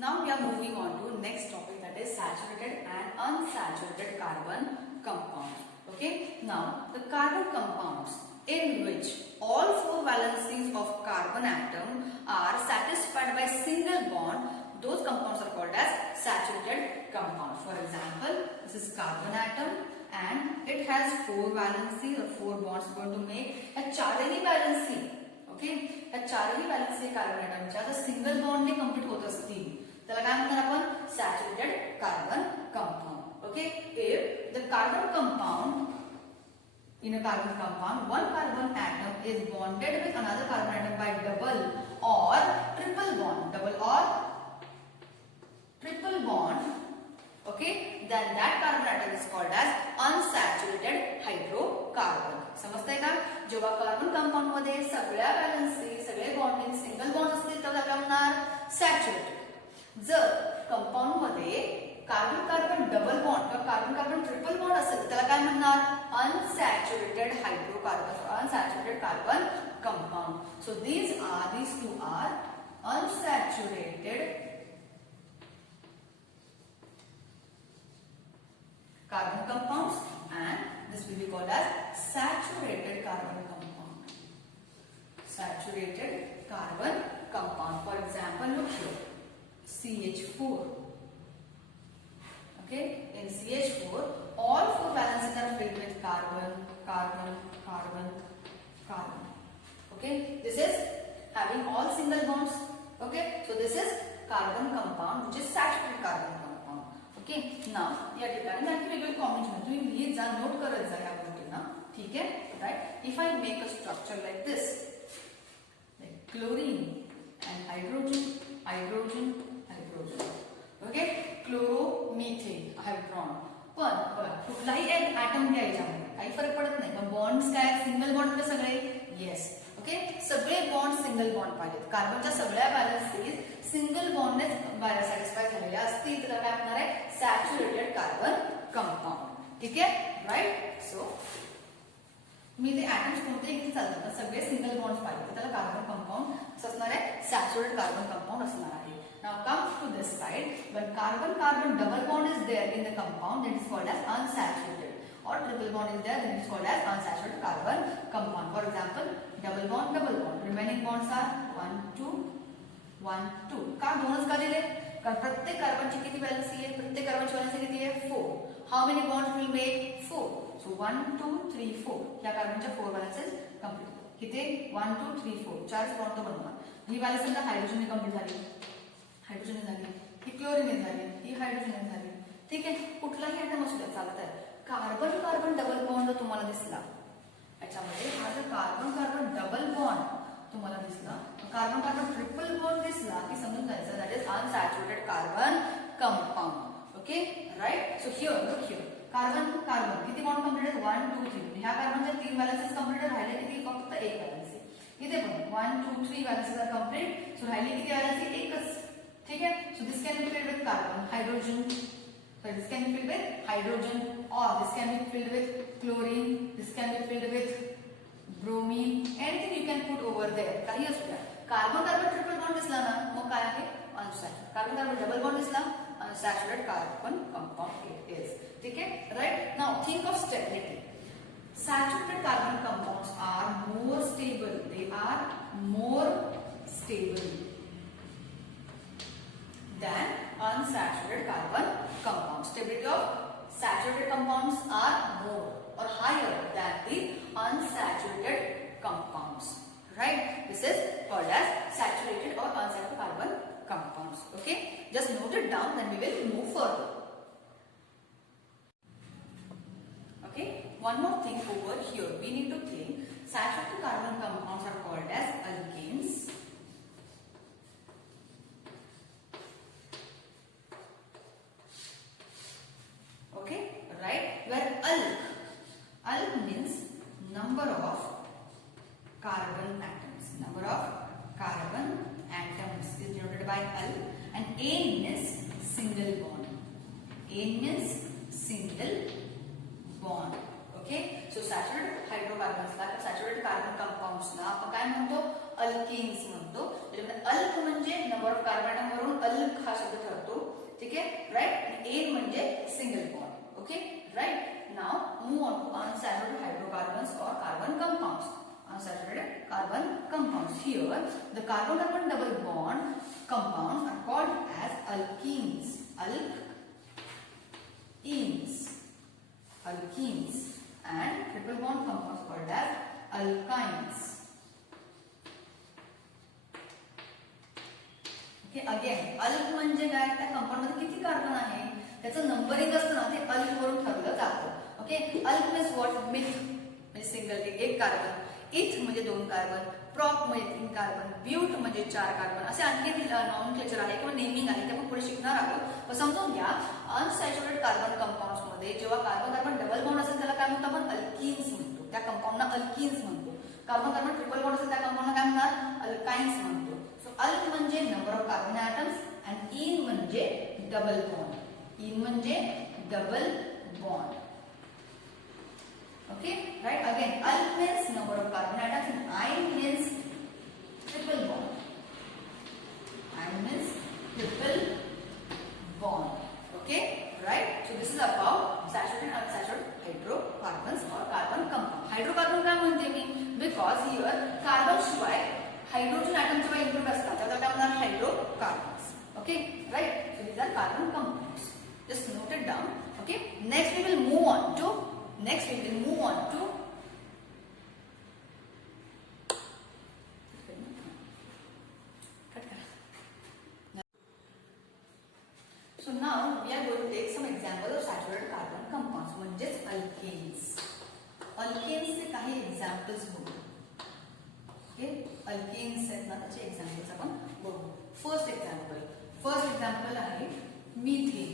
Now we are moving on to next topic, that is saturated and unsaturated carbon compounds. Okay. Now the carbon compounds in which all four valencies of carbon atom are satisfied by single bond, those compounds are called as saturated compounds. For example, this is carbon atom and it has four valencies or four bonds going to make a चारही valency. Okay, या चारही valency carbon atom च्या जर single bond ने complete होत असतील त्याला काय म्हणणार आपण saturated carbon compound. Okay, if the carbon compound in a carbon compound, one carbon atom is bonded with another carbon atom by double or triple bond, okay, then that carbon atom is called as unsaturated hydrocarbon. समजतंय का? जेव्हा carbon compound मध्ये सगळ्या वॅलेन्सी सगळे bonding single bond असतील तर त्याला म्हणणार सॅच्युरेटेड. जर कंपाउंड मध्ये कार्बन कार्बन डबल बॉन्ड किंवा कार्बन कार्बन ट्रिपल बॉन्ड असेल त्याला काय म्हणणार unsaturated hydrocarbon, unsaturated carbon compound. So these two are unsaturated carbon compounds and this will be called as saturated carbon compound. Saturated carbon compound. For example, look here, CH4. Okay, in CH4, all four valencies are filled with carbon, carbon, carbon, carbon. Okay, this is having all single bonds. Okay, so this is carbon compound which is saturated carbon compound. Okay, now या ठिकाणी मैं वेगवेगळे कॉमेंट्स में तुम्ही लिहित जा, नोट करत जा या गोष्टींना. ठीक आहे, right. If I make a structure like this, like chlorine and hydrogen, hydrogen, hydrogen. Okay, chloromethane I have drawn. पण बघा कुठलाही एक ऍटम घ्यायचा काही फरक पडत नाही, पण बॉन्ड्स काय सिंगल बॉन्ड मध्ये सगळे येस. ओके, सगळे बॉन्ड सिंगल बॉन्ड पाहिजेत. कार्बनच्या सगळ्या बॅलन्सीज सिंगल बॉन्डने सॅटिस्फाय झालेल्या असतील तर काय म्हणणार आहे सॅच्युरेटेड कार्बन कंपाउंड. ठीक आहे, राइट. सो मी ते ऍटम्स कोणतेही घेऊन चालतात पण सगळे सिंगल बॉन्ड्स पाहिजे त्याला कार्बन कंपाउंड असणार आहे, सॅच्युरेटेड कार्बन कंपाउंड असणार आहे. Now come to this side. When carbon-carbon double bond is there in the compound, that is called as unsaturated. Or triple bond is there, that is called as unsaturated carbon compound. For example, double bond. Remaining bonds are 1, 2, 1, 2. का दोनच का दिले? कारण प्रत्येक कार्बनची किती व्हॅलेन्सी आहे? प्रत्येक कार्बनची व्हॅलेन्सी किती आहे? 4. How many bonds will make 4? So 1, 2, 3, 4. या कार्बनच्या 4 व्हॅलेन्सीज कंप्लीट. किती? 1, 2, 3, 4. 4 बॉन्ड तो बनवा. ही व्हॅलेन्सी हायड्रोजन कंप्लीट झाली. हायड्रोजन झाली, ही क्लोरीन झाली, ही हायड्रोजन झाली. ठीक आहे, कुठलाही ऍटम असू द्या चालत आहे. कार्बन कार्बन डबल बॉन्ड तुम्हाला दिसला याच्यामध्ये, हा जर कार्बन कार्बन डबल बॉन्ड तुम्हाला दिसला, कार्बन कार्बन ट्रिपल बॉन्ड दिसला की समजून जायचं that is unsaturated carbon compound. Okay, right. So here look here, carbon carbon किती बॉन्ड कंप्लीट आहेत? 1, 2, 3. ह्या कार्बनच्या 3 व्हॅलेन्सीज कंप्लीट राहिले किती? फक्त एक व्हॅलेन्सी. इथे पण 1, 2, 3 व्हॅलेन्सीज आर कंप्लीट. सो राहिली किती व्हॅलेन्सी? एकच. ठीक है, so this can be filled with carbon, hydrogen. So this can be filled with hydrogen, or this can be filled with chlorine. This can be filled with bromine. Anything you can put over there. काही असू द्या. Carbon carbon triple bond दिसला ना मग काय आहे unsaturated. Carbon carbon double bond दिसला unsaturated carbon compound it is. ठीक है, right. Now think of stability. Saturated carbon compounds are more stable. They are more stable than unsaturated carbon compounds. Stability of saturated compounds are more or higher than the unsaturated compounds. Right? This is called as saturated or unsaturated carbon compounds. Okay? Just note it down, then we will move further. Okay? One more thing over here. We need to think saturated carbon compounds are called as alkanes. Okay, right? Where alk means number of carbon atoms. Number of carbon atoms is denoted by al, and ane means single bond. Ane means single bond. Okay, so saturated hydrocarbons La saturated carbon compounds ला आपण काय म्हणतो? अल्केन्स म्हणतो. म्हणजे अल्क म्हणजे number of carbon atom वरून अल्क हा शब्द ठीक आहे, राईट. एन म्हणजे single bond. Okay, right. Now move on to unsaturated hydrocarbons और carbon compounds. Unsaturated carbon compounds. Here, the carbon-carbon double bond compounds are called as alkenes. Alkenes. And triple bond compounds called as alkynes. Okay, again, अल्क म्हणजे काय? त्या कंपाऊंड मध्ये किती कार्बन आहे त्याचं नंबरिंग असतं ना, ते अल्क वरून ठरवलं जातं. Okay, alk means what? Meth म्हणजे सिंगल, एक कार्बन. इथ म्हणजे 2 कार्बन, प्रॉप म्हणजे 3 कार्बन, ब्यूट म्हणजे 4 कार्बन. असे आणखी नॉमेनक्लेचर आहे किंवा नेमिंग आहे ते आपण पुढे शिकणार आहोत. पण समजून घ्या, अनसॅच्युरेटेड कार्बन कंपाऊंड्स मध्ये जेव्हा कार्बन कार्बन डबल बॉन्ड असेल त्याला काय म्हणतो आपण? अल्कीन्स म्हणतो. त्या कंपाऊंडना अल्कीन्स म्हणतो. कार्बन कार्बन ट्रिपल बॉन्ड असेल त्या कंपाऊंडना काय म्हणणार? अल्काइन्स म्हणतो. सो अल्क म्हणजे number of carbon atoms and ene म्हणजे डबल बॉन्ड. इन म्हणजे double bond. Okay, right? Again, alk means number of carbon atoms and ine means triple bond. Ine means triple bond. Okay, right? So this is about saturated and unsaturated hydrocarbons or carbon compound. Hydrocarbon का म्हणते मी? Because here carbon शिवाय hydrogen atom जेव्हा include असतात त्याला काय म्हणणार? Hydrocarbons. Okay, right? So these are carbon compounds. Just note it down. Okay. Next we will move on to So now we are going to take some examples of saturated carbon compounds म्हणजेच alkanes. Alkanes चे काही एक्झाम्पल्स बघू. Okay, alkanes आहेत ना, त्याचे एक्झाम्पल्स आपण बघू. First example आहे मिथेन.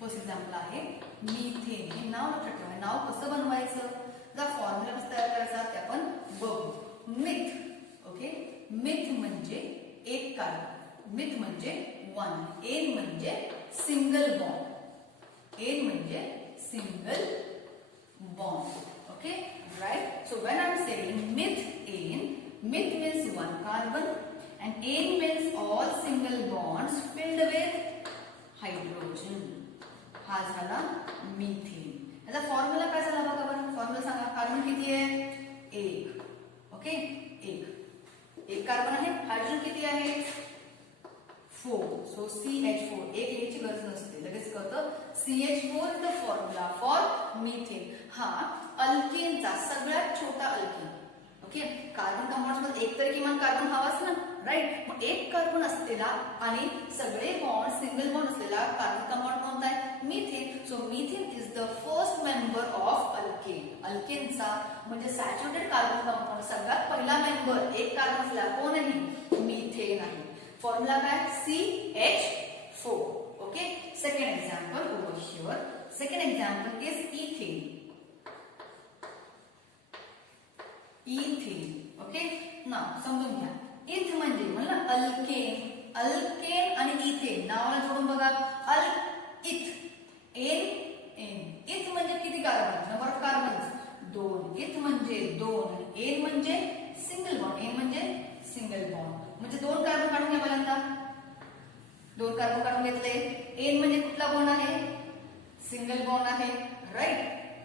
फर्स्ट एक्झाम्पल आहे मिथेन. हे नाव लक्षात ठेवा. नाव कसं बनवायचं, जर फॉर्म्युला कसं तयार करायचा ते आपण बघू. मिथ. ओके, मिथ म्हणजे एक कार्बन, मिथ म्हणजे 1. एन म्हणजे सिंगल बॉन्ड. एन म्हणजे single bond. Okay, right. So when I am saying meth ane, meth means 1 carbon and N means all single bonds filled with hydrogen. हा झाला मिथेन. याचा फॉर्म्युला काय झाला बघा बरं. फॉर्म्युला सांगा. कार्बन किती आहे? 1. ओके, 1 कार्बन आहे. हायड्रोजन किती आहे? 4. सो CH4. एक लिहायची गरज नसते, लगेच कळतं. CH4 is the formula for methane. हा अल्केनचा सगळ्यात छोटा अल्केन. ओके, कार्बन कंपाऊंड्स मध्ये एक तरी किमान कार्बन हवाच ना, राईट. मग एक कार्बन असलेला आणि सगळे बॉन्ड सिंगल बॉन्ड असलेला कार्बन कंपाऊंड कोणता आहे? Methane. So methane is the first member of alkane. अल्केनचा म्हणजे सॅच्युरेटेड कार्बन कंपाऊंड सगळ्यात पहिला मेंबर एक कार्बन असलेला कोण आहे? मिथेन आहे. फॉर्म्युला काय? CH4. Okay, second example over here. Second example is ethane. Ethane. Okay, नाव समजून घ्या. इथ म्हणजे म्हणलं अल्केन. अल्केन आणि इथेन नावाला जोडून बघा. इथ, एन, एन. इथ म्हणजे किती कार्बन? Number of carbons 2. इथ म्हणजे 2. एन म्हणजे सिंगल बॉन्ड. एन म्हणजे सिंगल बॉन्ड. म्हणजे 2 कार्बन काढून घ्या पहिल्यांदा. 2 कार्बन काढून घेतले. एन म्हणजे कुठला बॉन्ड आहे? सिंगल बॉन्ड आहे, राईट.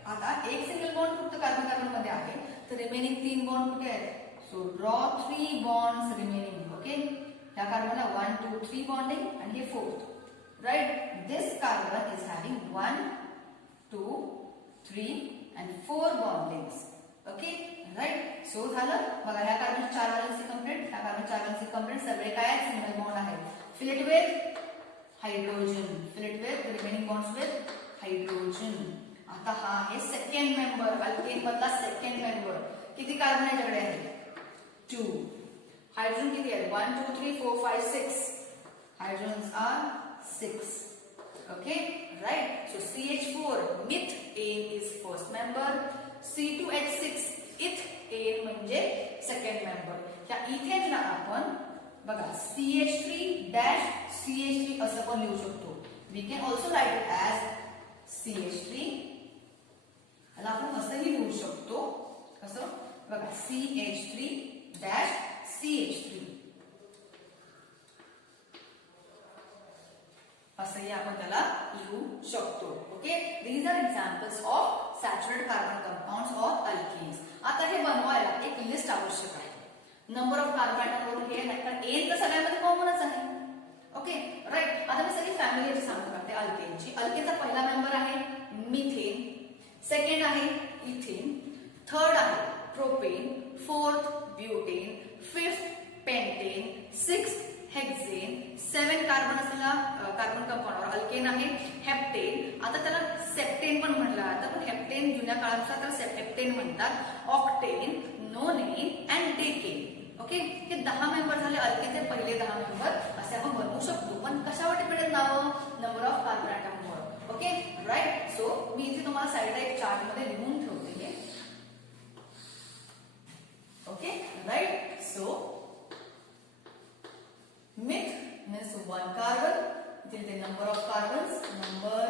आता एक सिंगल बॉन्ड फक्त कार्बन कार्बन मध्ये आहे, तर रिमेनिंग 3 बॉन्ड कुठे आहेत? So draw 3 bonds remaining. Okay, या कार्बनला 1, 2, 3 बॉन्डिंग आणि हे 4th, right. This carbon is having 1, 2, 3 and 4 bondings. Okay, right. So झालं बघा. ह्या कार्बनची 4 व्हॅलेन्सी कंप्लीट, ह्या कार्बनची 4 व्हॅलेन्सी कंप्लीट. सगळे काय आहेत? सिंगल बॉन्ड आहेत. Fill it with hydrogen. Fill it with remaining bonds with hydrogen. आता हा आहे सेकंड मेंबर. अल्केन मधला सेकंड मेंबर. किती कार्बन याच्याकडे आहे? 2. हायड्रोजन किती आहे? 1, 2, 3, 4, 5, 6. Hydrogens are 6. Okay, right. So CH4 methane is first member. C2H6 ethane म्हणजे second member. त्या इथेनला आपण बघा CH3-CH3 असं पण लिहू शकतो. We can also write it as CH3. याला आपण असंही लिहू शकतो. कसं? बघा CH3-CH3 असंही आपण त्याला लिहू शकतो. Okay, these are examples of saturated carbon compounds or alkanes. आता हे बनवायला एक लिस्ट आवश्यक आहे. नंबर ऑफ कार्बन ऍटम वरून हे नाही, कारण एन तर सगळ्यांमध्ये कॉमनच आहे. Okay right. आता मी सगळी फॅमिली याची सांगू करते अल्केनची. अल्केनचा पहिला मेंबर आहे मिथेन, सेकंड आहे इथेन, थर्ड आहे propane, fourth butane, fifth pentane, sixth hexane, 7 कार्बन असलेला कार्बन कंपाऊंड अल्केन आहे हेप्टेन. आता त्याला सेप्टेन पण म्हटलं जातं, पण हेप्टेन जुन्या काळानुसार त्याला हेप्टेन म्हणतात. Octane, nonane and decane. Okay, हे 10 मेंबर झाले अल्केनचे पहिले 10 मेंबर असे आपण बनवू शकतो. पण कशावर डिपेंडेंट नावं? नंबर ऑफ कार्बन ऍटमवर. Okay right. सो मी इथे तुम्हाला साईडला एक चार्ट मध्ये लिहून ठेवते. Okay right. So myth means 1 carbon. Till the number of carbons, number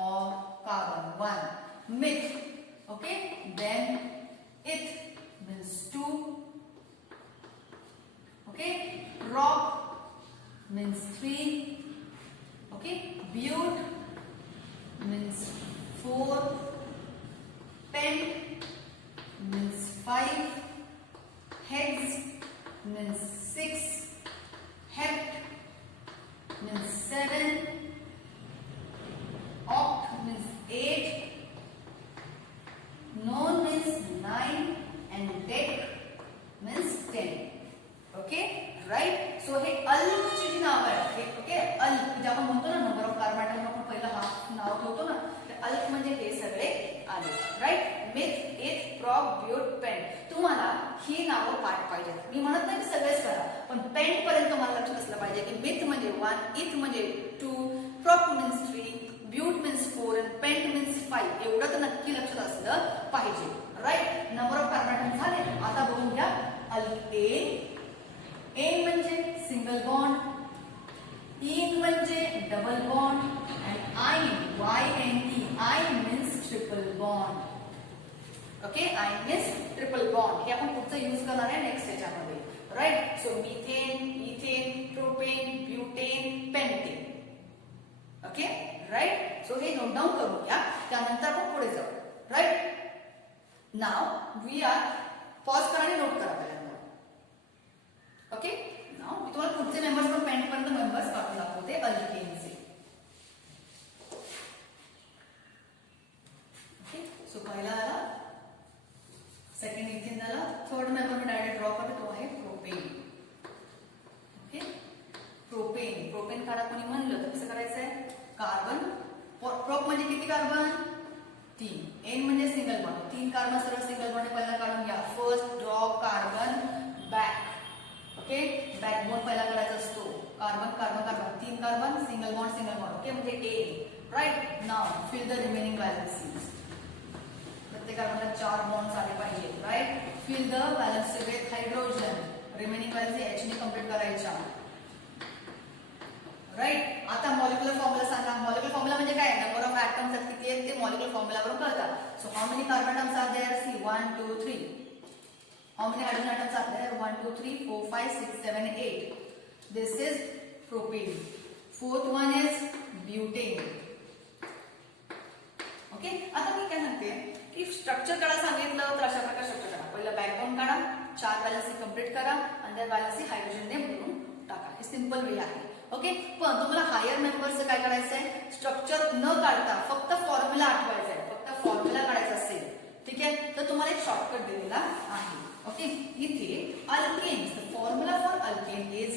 of carbon 1. Myth. Okay. Then eth means 2. Okay. Prop means 3. Okay. But means 4. Pent means 5. Hex means 6. Hept means 7, oct means 8, non means 9 and dec means 10. Okay right. So हे अल्कची जी नाव आहे, ओके अल्क जे आपण म्हणतो ना number of carbon atom आपण पहिला हा नाव ठेवतो ना, ते अल्क म्हणजे हे सगळे आले. राईट. मिथ, एथ, प्रॉप, ब्यूट, पेंट. तुम्हाला ही नावं पाठ पाहिजेत. मी म्हणत नाही की सगळेच करा, पण पेंट पर्यंत तुम्हाला लक्षात असलं पाहिजे की मिथ म्हणजे 1, इथ म्हणजे 2, प्रॉप मीन्स 3, ब्यूट मीन्स 4 आणि पेंट मीन्स 5. एवढं तर नक्की लक्षात असलं पाहिजे. Right. Number of carbon atom झाले. आता बघून घ्या अल्केन. एन म्हणजे सिंगल बॉन्ड, इन म्हणजे double bond and yne, YNE, yne means triple bond. Okay, yne means triple bond. हे आपण पुढचं यूज करणार आहे नेक्स्ट याच्यामध्ये. Right. So methane, ethane, propane, butane, pentane. Okay right. So हे note down करून घ्या, त्यानंतर आपण पुढे जाऊ. Right. Now we are pause करा आणि नोट करा पहिल्यांदा. ओके. नाव मी तुम्हाला पुढचे मेंबर्स पण पेंट पर्यंत मेंबर्स काढून दाखवते अल्केनचे. ओके. सो पहिला आला, सेकंड इथेन झाला, थर्ड मेंबर मी डायरेक्ट ड्रॉ करते, तो आहे प्रोपेन. ओके. प्रोपेन. प्रोपेन काढा कोणी म्हणलं तर कसं करायचंय? कार्बन. प्रोप म्हणजे किती कार्बन? 3. एन म्हणजे सिंगल बॉन्ड, 3 कार्बन सरळ सिंगल बॉन्ड पहिला काढून घ्या. First draw carbon back. Okay. Backbone पहिला करायचा असतो. Carbon carbon carbon 3 carbon single bond. Okay म्हणजे ए. Right. Now fill the remaining valencies. प्रत्येक कार्बनला 4 बॉन्ड्स आले पाहिजे. Right. Fill the valency with hydrogen. Remaining valency H ने कंप्लीट करायच्या. राईट. आता मॉलिक्युलर फॉर्म्युला सांगा. मॉलिक्युलर फॉर्म्युला म्हणजे काय? नंबर ऑफ ऍटम्स किती आहेत ते मॉलिक्युलर फॉर्म्युलावरून कळतात. So how many carbon atoms are there? C 1 2 3. How many hydrogen atoms are there? 1 2 3 4 5 6 7 8. This is propane. Fourth one is butane. Okay. आता मी काय सांगते की स्ट्रक्चर काढा सांगितलं तर अशा प्रकारे स्ट्रक्चर काढा. पहिलं बॅकबोन काढा, 4 व्हॅलेन्सी कंप्लीट करा आणि त्या व्हॅलेन्सी हायड्रोजनने भरून टाका. हे सिंपल वे आहे. ओके. पण तुम्हाला हायर मेंबरचं काय करायचंय? स्ट्रक्चर न काढता फक्त फॉर्म्युला आठवायचा आहे. फक्त फॉर्म्युला काढायचा असेल, ठीक आहे, तर तुम्हाला एक शॉर्टकट दिलेला आहे. ओके. इथे alkanes, the formula for alkane is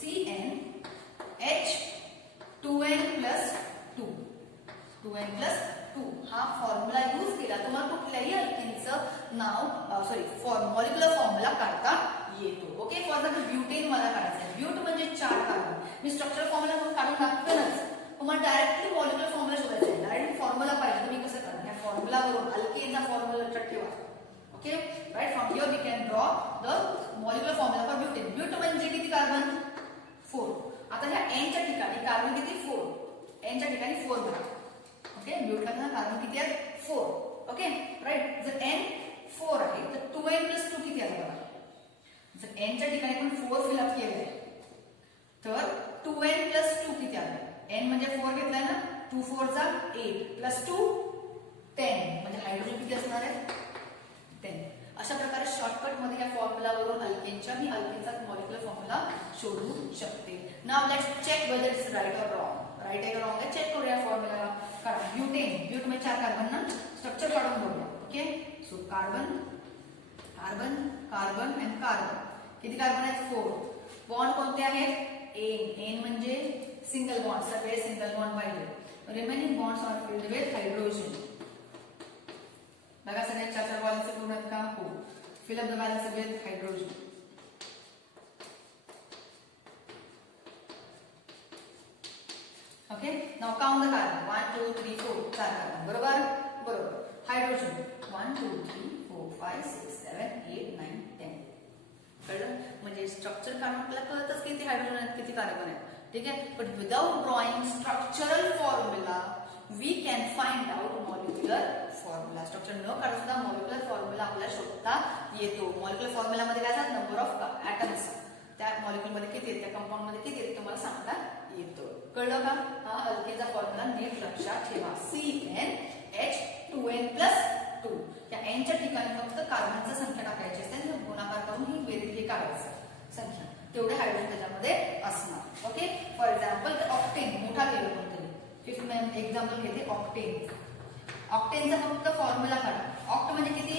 CnH2n+2. 2n+2 हा फॉर्म्युला यूज केला तुम्हाला कुठल्याही अल्केनचं नाव मॉलिक्युलर फॉर्म्युला काढता येतो. ओके. फॉर एक्झाम्पल ब्युटेन मला काढायचं आहे. ब्यूट म्हणजे 4 कार्बन. मी स्ट्रक्चर फॉर्म्युला म्हणून काढून दाखवेनच, तुम्हाला डायरेक्टली मॉलिक्युलर फॉर्म्युला शोधायचा आहे. डायरेक्ट फॉर्म्युला पाहिजे. तुम्ही कसं करणार? या फॉर्म्युलावरून अल्केनचा फॉर्म्युला लक्षात ठेवा. Okay, right, from here we can draw the molecular formula for butane. But म्हणजे किती कार्बन? 4. आता ह्या n च्या ठिकाणी कार्बन किती? 4. n च्या ठिकाणी 4 भरा. ओके. ब्यूट मध्ये कार्बन किती आहेत? 4. Okay right. जर n 4 आहे तर 2n+2 किती आहे बघा. जर n च्या ठिकाणी पण 4 फिल अप केले तर 2n+2 किती आहे? N म्हणजे 4 घेतलाय ना, 2 4 जा 8 प्लस 2 10 म्हणजे हायड्रोजन किती असणार आहे 10. अशा प्रकारे शॉर्टकट मध्ये या फॉर्म्युलावरून अल्केनच्या मी अल्केनचा मॉलिक्युलर फॉर्म्युला शोधू शकते. Now let's check whether it's right और रॉंग. राइट आहे का रॉंग आहे चेक करूया फॉर्म्युला. काढा ब्यूटेन, ब्यूट म्हणजे 4 कार्बन ना, स्ट्रक्चर काढून बघूया. Okay, so carbon carbon carbon and carbon. किती कार्बन आहेत 4. बॉन्ड कोणते आहेत एन. एन म्हणजे सिंगल बॉन्ड, सगळे सिंगल बॉन्ड पाहिजे. Remaining bonds are filled with hydrogen. बघा सगळे 4 बॉन्डचे पूर्ण आहेत का हो. Fill up the balance with hydrogen. Okay, now count the carbon 1 2 3 4 4 carbon. बरोबर बरोबर. हायड्रोजन 1 2 3 4 5 6 7 8 9 10. कळलं म्हणजे स्ट्रक्चर काढून आपल्याला कळतच किती हायड्रोजन आहेत किती कार्बन आहेत. ठीक आहे, but without drawing structural formula we can find out molecular formula. Structure न काढता सुद्धा मॉलिक्युलर फॉर्म्युला आपल्याला शोधता येतो. मॉलिक्युलर फॉर्म्युला मध्ये काय असतात नंबर ऑफ ऍटम्स, त्या मॉलिक्युल मध्ये किती आहेत, त्या कंपाऊंड मध्ये किती आहेत तुम्हाला सांगता येतो. कळलं का. हा अल्केनचा फॉर्म्युला नीट लक्षात ठेवा. CnH2n+2. या n च्या ठिकाणी फक्त कार्बनची संख्या टाकायची असते, गुणाकार करून ही बेरीज हे काढायचं संख्या, तेवढे हायड्रोजन त्याच्यामध्ये असणार. ओके, फॉर एक्झाम्पल ऑक्टेन मोठा केलं कोणतरी. फिफ्थ मॅन एक्झाम्पल घेते ऑक्टेन. ऑक्टेनचा फक्त फॉर्म्युला काढा. ऑक्ट म्हणजे किती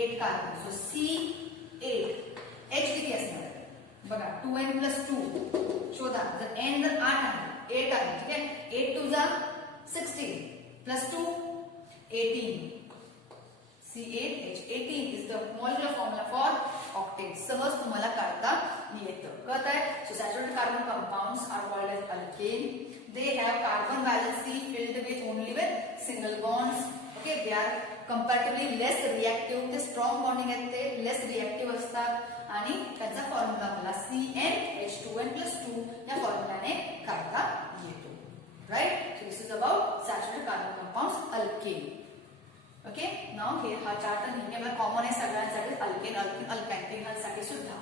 8 कार्बन. सो C8. H किती असणार बघा 2n+2 शोधा. जर n जर 8 आहे 8 आहे ठीक आहे, 8 2 जा 16 प्लस 2 18. C8H 18 is the molecular formula for octane. सहज तुम्हाला काढता येतं. कळत आहे. So saturated carbon compounds are called as alkane. They have carbon valency filled with only with single bonds. Okay, they are comparatively less reactive. ते strong bonding आहेत, ते less reactive असतात आणि त्याचा फॉर्म्युला आपल्याला CnH2n+2 या फॉर्म्युलाने काढता येतो. Right. So this is about saturated carbon compounds alkane. Okay, now here हा चार्ट नेहमी कॉमन आहे सगळ्यांसाठी अल्केन अल्कीन अल्काइन साठी सुद्धा.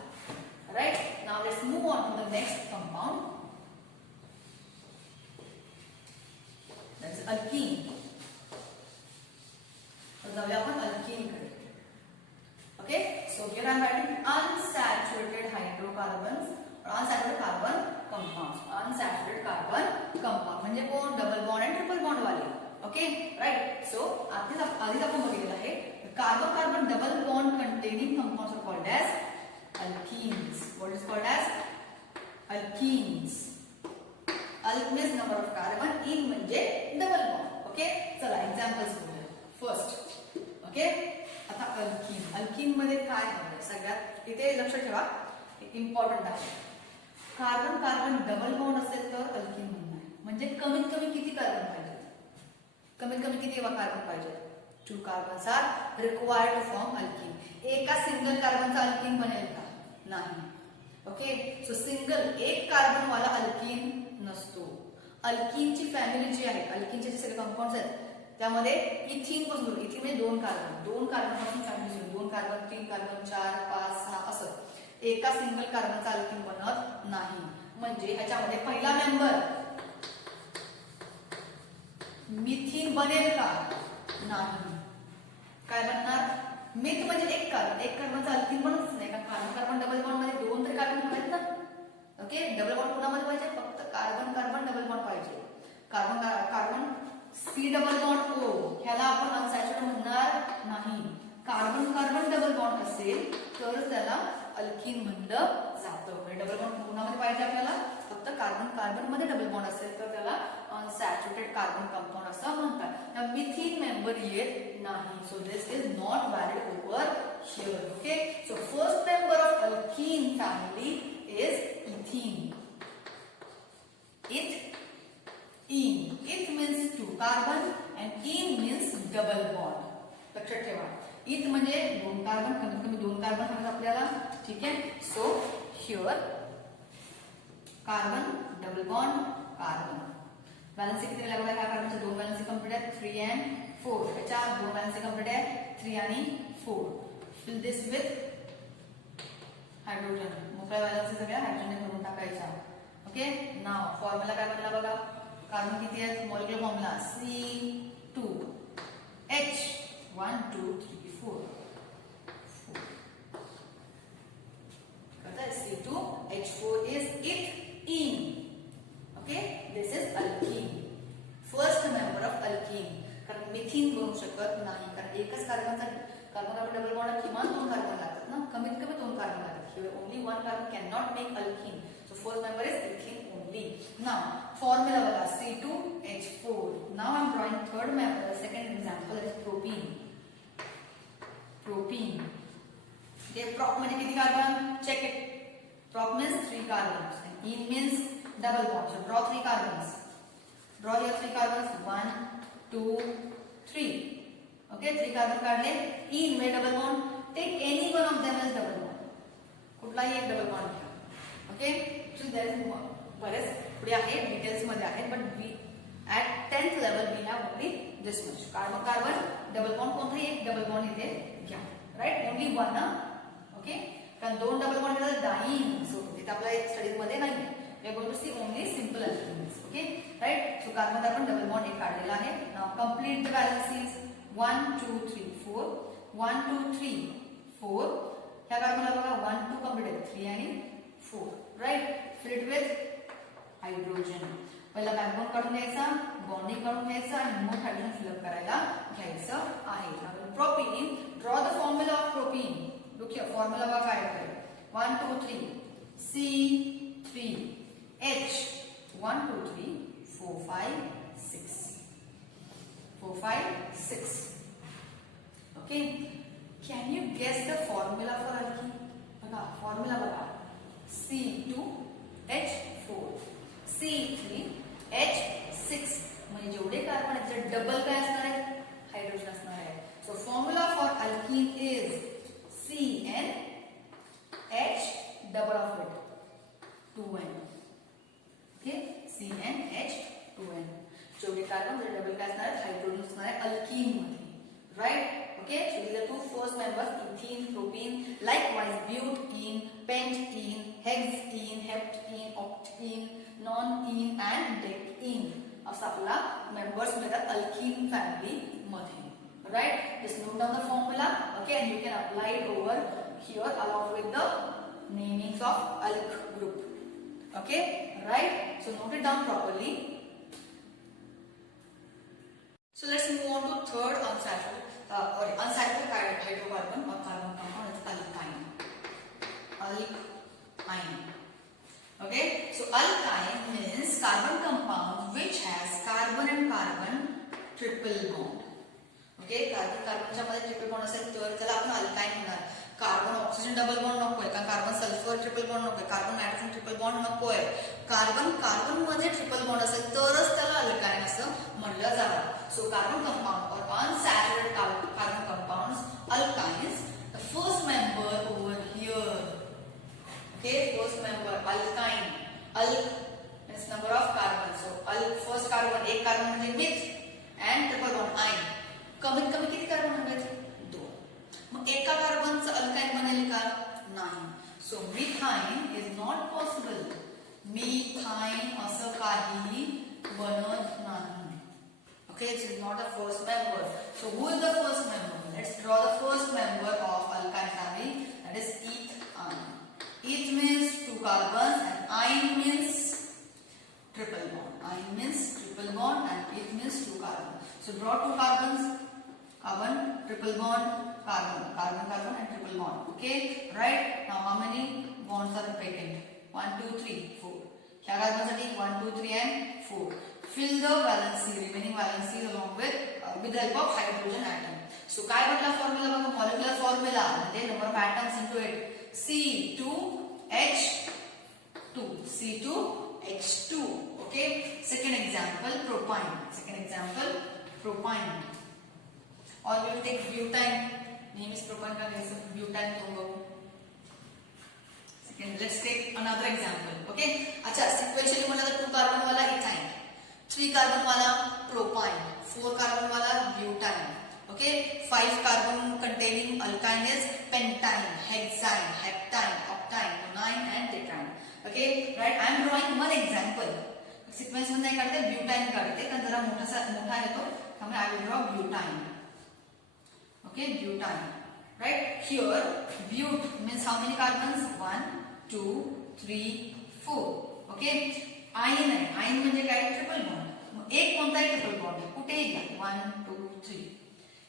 Right. Now let's move on to the next compound, that is alkene. तर जाऊया आपण अल्कीन कडे. Okay, so here I am writing unsaturated hydrocarbons, unsaturated carbon compounds. Unsaturated carbon compound म्हणजे कोण डबल बॉन्ड आणि triple bond वाले. Okay, right. So आधीच आपण बघितलेलं आहे carbon carbon double bond containing compounds are called as alkenes. What is called as alkenes. Alk means number of carbon, ene म्हणजे double bond. Okay, चला examples बघूया. First okay, आता alkene. Alkene मध्ये काय आहे सगळ्यात इथे लक्ष ठेवा, इम्पॉर्टंट आहे. कार्बन कार्बन डबल बॉन्ड असेल तर अल्कीन म्हणणार. म्हणजे कमीत कमी किती कार्बन पाहिजे, कमीत कमी किती कार्बन पाहिजे. 2 carbons are required to form alkene. एका सिंगल कार्बनचा अल्कीन बनेल का नाही. ओके, सो सिंगल एक कार्बन वाला अल्कीन नसतो. अल्कीनची फॅमिली जी आहे, अल्कीनचे जे सगळे कंपाऊंड्स आहेत त्यामध्ये इथिन पासून, इथिन म्हणजे 2 कार्बन पासून फॅमिली सुरू, 2 कार्बन 3 कार्बन 4 5 6 असं एका सिंगल कार्बनचा अल्कीन बनत नाही. म्हणजे ह्याच्यामध्ये पहिला मेंबर मिथिन बनेल का नाही. काय बनणार मिथ म्हणजे एक कार्बनचा अल्कीन बनतच नाही का. कार्बन कार्बन डबल बॉन्ड मध्ये 2 तरी कार्बन पाहिजेत ना. ओके, डबल बॉन्ड कोणामध्ये पाहिजे, फक्त कार्बन कार्बन डबल बॉन्ड पाहिजे. Carbon carbon C double bond O ह्याला आपण अनसॅच्युरेटेड म्हणणार नाही. कार्बन कार्बन डबल बॉन्ड असेल तर त्याला अल्कीन म्हणलं जातं. डबल बॉन्ड कोणामध्ये पाहिजे आपल्याला, फक्त कार्बन कार्बन मध्ये डबल बॉन्ड असेल तर त्याला अनसॅच्युरेटेड कार्बन कंपाऊंड असं म्हणतात. मिथिन मेंबर येत नाही. So this is not valid over here. Okay, so first member of alkyne family is इथिन. Eth means 2 carbon and ene means double bond. लक्षात ठेवा, eth म्हणजे 2 कार्बन, कमीत कमी 2 कार्बन हवे आपल्याला. ठीक आहे. So here carbon double bond carbon. Valency किती लागला ह्या कार्बनचे 2 बॅलन्सी कंप्लीट आहेत 3 and 4. त्याच्या 2 बॅलन्सी कंप्लीट आहे 3 आणि 4. Fill this with hydrogen. मोकळ्या बॅलन्सी सगळ्या हायड्रोजन भरून टाकायच्या. ओके, नाव फॉर्म्युला काय बनला बघा. कार्बन किती आहेत molecular formula C2H 1 2 3 4 C2H4 is ethene. Okay, this is alkene. First member of alkene. कारण मिथेन बनू शकत नाही कारण एकच कार्बनचा कार्बन डबल बॉन्ड किमान 2 कार्बन लागतात ना कमीत कमी 2 कार्बन लागतात. Here only one carbon cannot make alkene. So first member is ethene only. Now formula बघा C2H4. Now I am drawing third member. Second example is propene. Propene. Okay, prop म्हणजे किती carbon? Check it. Prop means 3 carbons. And ene means double bond. So draw 3 carbons. Draw here 3 carbons. 1, 2, 3. Okay, 3 carbon काढले. Ene में double bond. Take any one of them as double bond. कुठलाही एक double bond घ्या. Okay, so there is बरेच पुढे आहे डिटेल्स मध्ये आहे but we at 10th level we have only this much. Carbon carbon double bond कोणताही एक double bond इथे घ्या. Right, only one ना. Okay, कारण 2 double bond केलं डाईन सो इथे आपल्या स्टडीज मध्ये नाही. We are going to see only simple alkenes. Okay, right? So carbon carbon double bond एक काढलेला आहे. Now complete the valencies. 1 2 3 4 1 2 3 4 ह्या कार्बनला बघा 1 2 कंप्लीट आहे 3 आणि 4 right. Fill it with hydrogen. पहिला बॅकबोन काढून घ्यायचा बॉन्डिंग काढून घ्यायचा आणि मग हायड्रोजन फिलअप करायला घ्यायचं आहे. Propene draw the formula of propene. Look here formula बघा काय आहे 1 2 3 C3H 1 2 3 4 5 6 4 5 6. Okay, can you guess the formula for alkene? बघा फॉर्म्युला बघा C2H4 C3H6 म्हणजे जेवढे कार्बन आहेत त्याचे डबल काय असणार आहे हायड्रोजन असणार आहे. So formula for alkene is CnH double of it 2n. Okay, CnH2n. जेवढे कार्बन त्याचे डबल काय असणार आहे हायड्रोजन असणार आहे अल्कीन मध्ये. Right? Okay, so these are 2 first members ethene, propene, likewise butene, pentene, hexene, heptene, octene, nonene and decene. असं आपला members मिळतात alkene family मध्ये. Right? Just note down the formula. Okay, and you can apply it over here along with the namings of alk group. Okay, right? So note it down properly. So let's move on to third unsaturated hydrocarbon or carbon compound is alkyne. Alkyne. Okay, so alkyne means carbon compound which has carbon and carbon triple bond. Okay, carbon च्या मध्ये triple bond असेल तर त्याला आपण अल्काइन म्हणणार. Carbon oxygen double bond नकोय कारण carbon sulphur triple bond नकोय कार्बन नायट्रोजन ट्रिपल बॉन्ड नकोय. कार्बन कार्बन मध्ये ट्रिपल बॉन्ड असेल तरच त्याला अल्काइन असं म्हणलं जातं. सो कार्बन कंपाउंड और unsaturated carbon compounds alkynes. The first member over here. Okay, first member alkyne. Alk means number of carbon. So first carbon एक कार्बन म्हणजे myth and triple bond ine. कमीत कमी किती कार्बन हवेत 2. मग एका कार्बनचं अल्काइन बनेल का नाही. सो मिथाइन इज नॉट पॉसिबल. मिथाइन असं काही बनत नाही. Okay, this is not the first member. So who is the first member? Let's draw the first member of alkyne family, that is ethane. Eth means 2 carbons and ine means triple bond. Ine means triple bond and eth means 2 carbons. So draw 2 carbons, carbon, triple bond, carbon, carbon, carbon and triple bond. Okay, right? Now how many bonds are vacant? 1, 2, 3, 4. ह्या कार्बनसाठी 1, 2, 3 and 4. Fill the valency, remaining valencies along with the help of hydrogen atom. So काय म्हटला फॉर्म्युला बघा molecular formula म्हणजे number of atoms into it C2H2 C2H2. Okay, second example propine. Or we will take butane. Name is propane का घ्यायचं butane तो बघू. Second, let's take another example. Okay, अच्छा sequentially म्हटलं तर 2 कार्बन वाला इथाइन, 3 कार्बन वाला प्रोपाइन, 4 कार्बन वाला butyne. Okay, 5 carbon containing alkyne is pentine, hexine, heptine, octine, nonine and decine. Okay, right? I am drawing one example. Sequence मध्ये नाही काढते, ब्युटाईन काढते कारण जरा मोठा येतो, त्यामुळे I will draw butyne. Okay, butyne. Right, here but means how many carbons, 1 2 3 4. Okay, yne आहे, आईन म्हणजे काय, ट्रिपल बॉन्ड. एक कोणताही ट्रिपल बॉन्ड आहे, कुठेही घ्या, 1 2 3.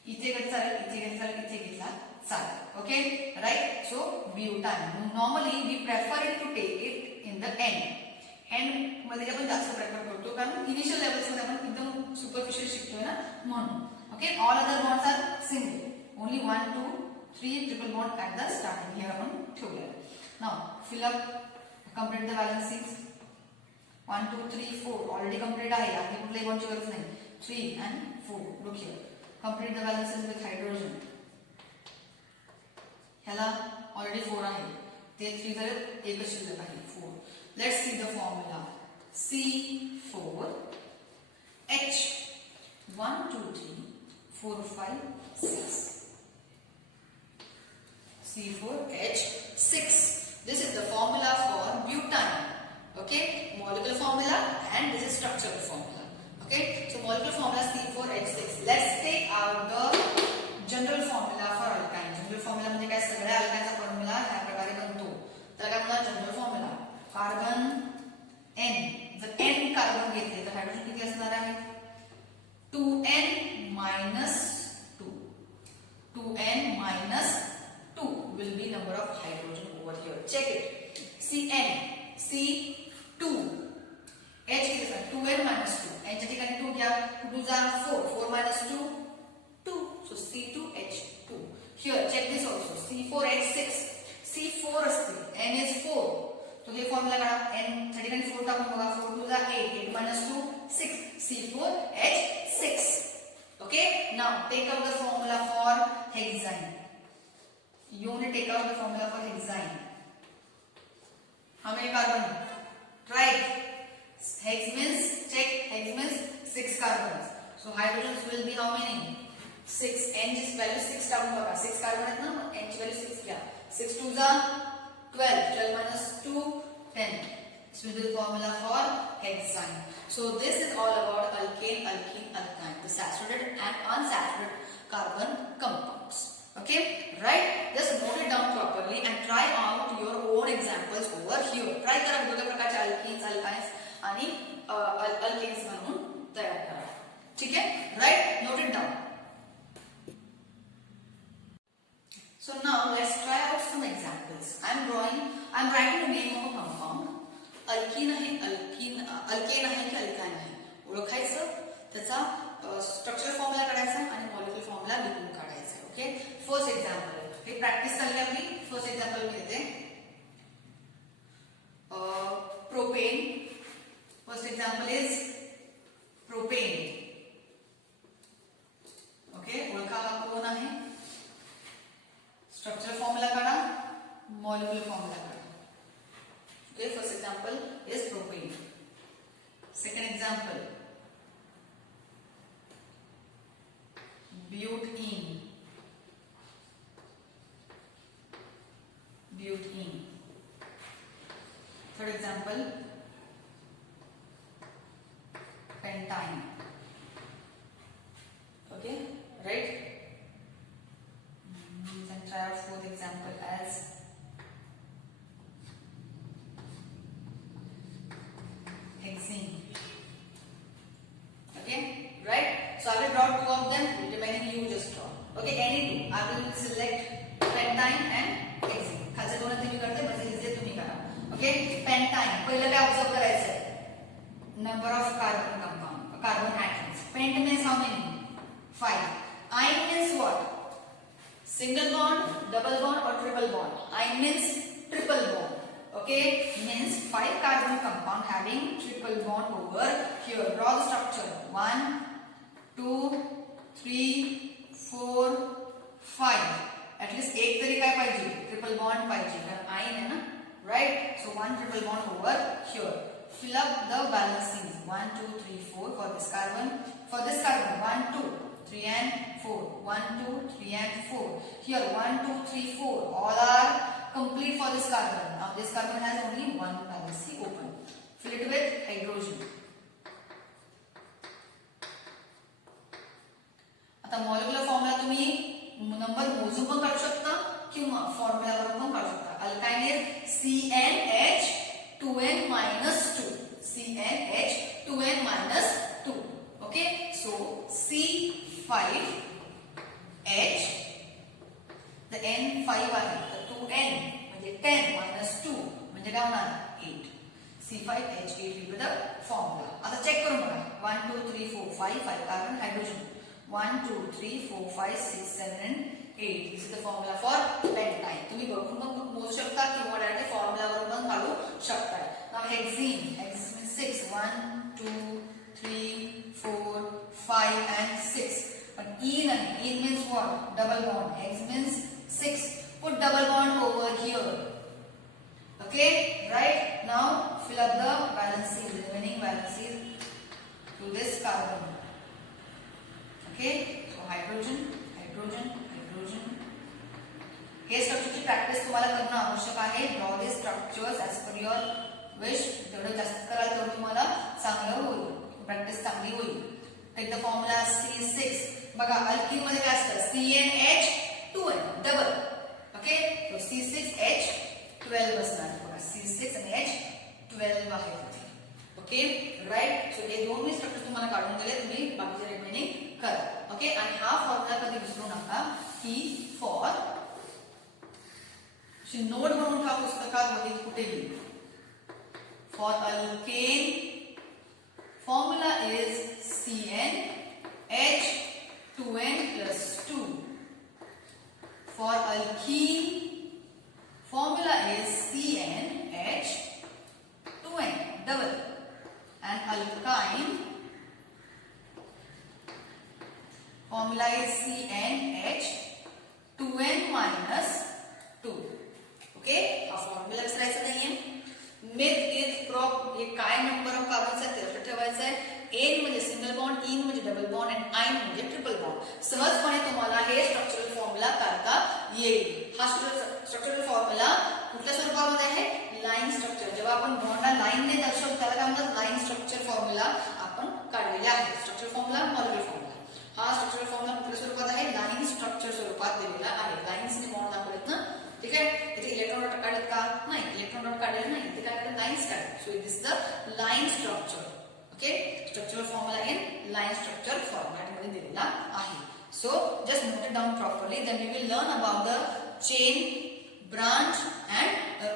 इथे घेतला चालेल, इथे घेतला चालेल, इथे घेतला चालेल. Okay, right. So butyne normally we prefer it to take it in the end. End मध्ये आपण जास्त प्रेफर करतो कारण इनिशियल लेवल्स मध्ये आपण एकदम सुपरफिशियल शिकतोय ना म्हणून. Okay, all other bonds are single, only 1 2 3 triple bond at the starting here आपण ठेवले. Now fill up, complete the balancing. 1 2 3 4 already complete आहे, आधी कुठल्याही बॉन्डची गरज नाही. 3 and 4. Look here, complete the balancing with hydrogen. ह्याला ऑलरेडी 4 आहे, ते 3 झाले, एकच शिल्लक आहे 4. Let's see the formula. C4 H 1 2 3 4 5 6. C4H6. This is the formula for butane. Okay, molecular formula and this is structural formula. Okay, so molecular formula C4H6. Let's take out the general formula for alkyne. General formula म्हणजे काय, सगळ्या अल्काइनचा फॉर्म्युला ह्या प्रकारे बनतो. तर काय म्हणतात जनरल फॉर्म्युला, कार्बन N. जर N कार्बन घेतले तर हायड्रोजन किती असणार आहे, 2N minus 2. 2N minus 2 will be number of hydrogen over here. Check it. Cn, C2. H किती असणार, 2N minus 2. N च्या ठिकाणी 2 घ्या, 2 जा 4, 4 minus 2 2. So C2H2. Here check this also. C4H6. C4 असते, N is 4. तो हे फॉर्म्युला काढा, N च्या ठिकाणी 4 टाकून बघा, 4 2 जा 8, 8 minus 2 6. C4H6. Okay, now take out the formula for hexane. You only take out the formula for hexane. How many carbon? Right. Hex means, check, hex means 6 carbons. So hydrogens will be how many? 6. N ची value 6 टाकून बघा, 6 कार्बन आहेत ना, N ची value 6 घ्या. 6 2 जा 12, 12 minus 2 10. This will be the formula for hexane. So this is all about alkane, alkene, alkyne, the saturated and unsaturated carbon compounds. Okay, right? Just note it down properly and try out your own examples over here. Try करा वेगवेगळ्या प्रकारचे alkenes, alkynes आणि alkanes म्हणून तयार करा. ठीक आहे? Right? Note it down. So now let's try out some examples. I'm writing the name of a compound. Alkene आहे, alkane आहे की alkyne आहे, ओळखायचं, त्याचा स्ट्रक्चर फॉर्म्युला काढायचा आणि मॉलिक्युलर फॉर्म्युला लिहून काढायचा. ओके, फर्स्ट एक्झाम्पल, हे प्रॅक्टिस चालली आपली. फर्स्ट एक्झाम्पल मी देते, propane. First example is propane. Okay, ओळखा हा कोण आहे, स्ट्रक्चर फॉर्म्युला काढा, मॉलिक्युलर फॉर्म्युला काढा. Okay, first example is propane. Second example, butene. Butene. Third example, pentane. Okay, right? Then try our fourth example as hexane. Okay, right? So I will draw two of them, remaining you just draw. Okay, any two. I will select pentane and hexane. खालचे दोन तुम्ही करते, म्हणजे इथे तुम्ही करा. Okay, pentane. पहिलं काय ऑब्झर्व करायचं आहे, number of carbon compound, carbon atoms. Pent means how many? 5. Ine means what? Single bond, double bond or triple bond? Ine means triple bond. Okay, means 5 carbon compound having triple bond over here. Draw the structure. 1 2 3 4 5. At least एक तरी काय पाहिजे, triple bond पाहिजे, कारण आयन आहे ना, राइट? सो 1 triple bond over here. Fill up the balancing. 1 2 3 4 for this carbon. For this carbon 1 2 3 and 4. 1 2 3 and 4. Here 1 2 3 4. All are complete for this carbon. Now this carbon has only one valency open. Fill it with hydrogen. 5 carbon, hydrogen. 1 2 3 4 5 6 7 and 8. This is the formula for pentyne. तुम्ही बघून पण मोजू शकता किंवा direct formula वरून पण काढू शकता. Now hexene. Hexene means 6. 1 2 3 4 5 and 6. But ene means what? Double bond. Hex means 6. Put double bond over here. Okay, right? Now fill up the valencies, the remaining valencies to this carbon. Okay, so hydrogen, hydrogen, hydrogen. हे स्ट्रक्चरची प्रॅक्टिस तुम्हाला करणं आवश्यक आहे. Draw the structures as per your wish. जेवढं जास्त कराल तेवढं तुम्हाला चांगलं होईल, प्रॅक्टिस चांगली होईल. Take the formula C6. बघा अल्किन मध्ये काय असतं? CnH2n double. ओके, तो C6H12 बसणार. बघा C6 आणि H12 आहे. Okay, right. सो हे दोन मी स्ट्रक्चर तुम्हाला काढून दिले, तुम्ही बाकीचे रिमेनिंग करा. ओके, आणि हा फॉर्म्युला कधी विसरू नका की फॉर नोट म्हणून ठेवा पुस्तकात कुठेही. For alkane formula is CnH2n+2. For alkene formula is CnH2n double, and alkyne formula is CnH2n-2. Okay, हा फॉर्म्युला विसरायचा नाहीये. Myth is prop. हे काय नंबर ऑफ कार्बन्स आहेत ते लक्षात ठेवायचं आहे. एन म्हणजे सिंगल बॉन्ड, इन म्हणजे डबल बॉन्ड आणि आइन म्हणजे ट्रिपल बॉन्ड. सहजपणे तुम्हाला हे स्ट्रक्चरल फॉर्म्युला काढता येईल. हा स्ट्रक्चरल फॉर्म्युला कुठल्या स्वरूपामध्ये आहे? Line structure. जेव्हा आपण बॉन्डला लाईनने दर्शवतो त्याला काय म्हणतात? लाईन स्ट्रक्चर फॉर्म्युला आपण काढलेले आहे. Structure formula, molecular formula. हा स्ट्रक्चरल फॉर्म्युला कुठल्या स्वरूपात आहे? लाईन स्ट्रक्चर स्वरूपात दिलेला आहे. लाईन्सने बॉन्ड दाखवलेत ना, ठीक आहे. इथे इलेक्ट्रॉन डॉट काढलेत का? नाही, इलेक्ट्रॉन डॉट काढलेले नाही. इथे काय काढलं? लाईन्स काढले. So it is the line structure. Okay, structural formula in line structure format मध्ये दिलेला आहे. So just note it down properly, then we will learn about the chain, branch and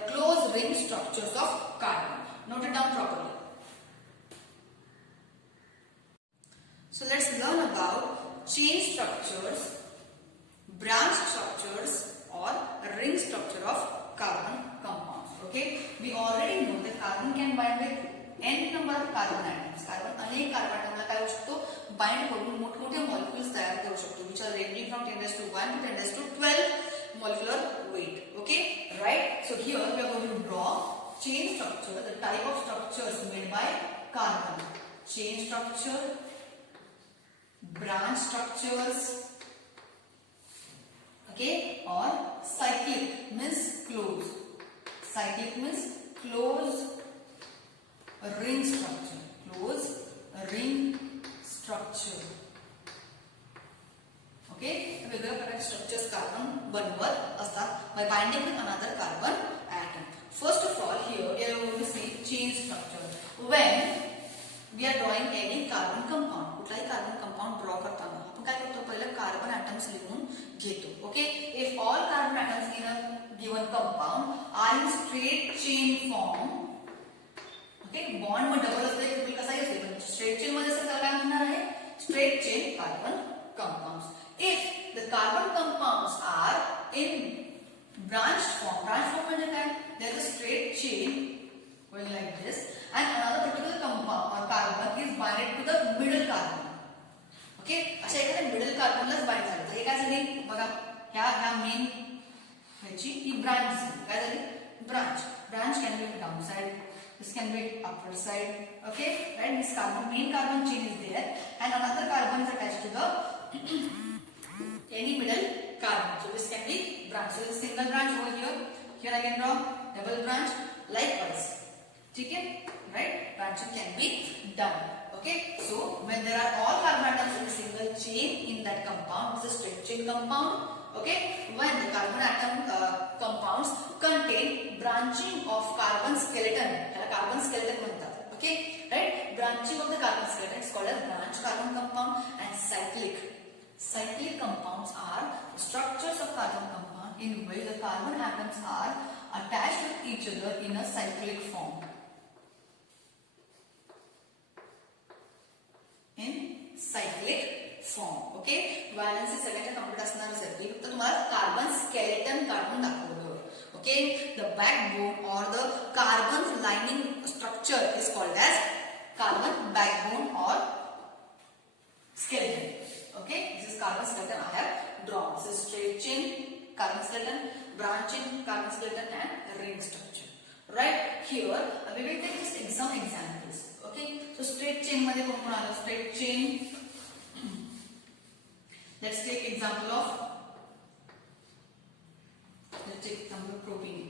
close ring structures of carbon. Note it down properly. So let's learn about chain structures, branch structures or ring structure of carbon compounds. Okay, we already know that carbon can bind with n number of carbon atoms. Carbon अनेक carbon atoms काय होऊ शकतो? बाइंड करून मोठमोठे मॉलिक्युल्स तयार करू शकतो, which are ranging from 10⁻⁴ to 10⁻12 molecular weight. Okay, right? So here we are going to draw chain structure, the type of structures made by carbon. Chain structure, branch structures, okay, or cyclic means close. Cyclic means close ring structure. Close ring structure. Okay, वेगवेगळ्या प्रकारचे structures carbon बनवत असतात by binding with another carbon atom. First of all, here we are going to see chain structure. When we are drawing any carbon compound, कुठलाही carbon compound draw करताना आपण काय करतो? पहिलं कार्बन ॲटम्स लिहून घेतो. Okay, if all carbon atoms in a given compound are in straight chain form. Okay, bond मग double असते कसा येतो? स्ट्रेट चेन मध्ये असेल तर काय म्हणणार आहे? Straight chain carbon compounds. If the carbon compounds are in branch form म्हणजे काय? There is a straight chain going like this, and another particular compound or carbon is binded to the middle carbon. Okay, अशा एखाद्या मिडल कार्बनलाच बाइंड झालं तर हे काय झाली? बघा, ह्या मेन ह्याची ही ब्रांच झाली. काय झाली? Branch. Branch can be down side, this can be upward side. Okay, right? This carbon, main carbon chain is there, and another carbon is attached to the any middle carbon. So this can be branch. So this single branch over here. Here I can draw double branch. Likewise, okay, right? Branching can be done. Okay. So when there are all carbon atoms in a single chain in that compound, it's a straight chain compound. Okay. When the carbon atom compounds contain branching of carbon skeleton, carbon skeleton म्हणतात. Okay, right? Branching of the carbon skeleton is called as branch carbon compound. And cyclic compounds are structures of carbon compound in which the carbon atoms are attached with each other in a cyclic form. In cyclic form. Okay, valency सगळ्यांच्या complete असणारच आहे. फक्त तुम्हाला carbon skeleton काढून दाखवलं. Okay, the backbone or the carbon lining structure is called as carbon backbone or skeleton. Okay, this is carbon skeleton I have drawn. This is straight chain carbon skeleton, branch chain carbon skeleton, and ring structure. Right here, we will take just some examples. Okay, so straight chain मध्ये कोण आलं? Straight chain. Let's take example of propene.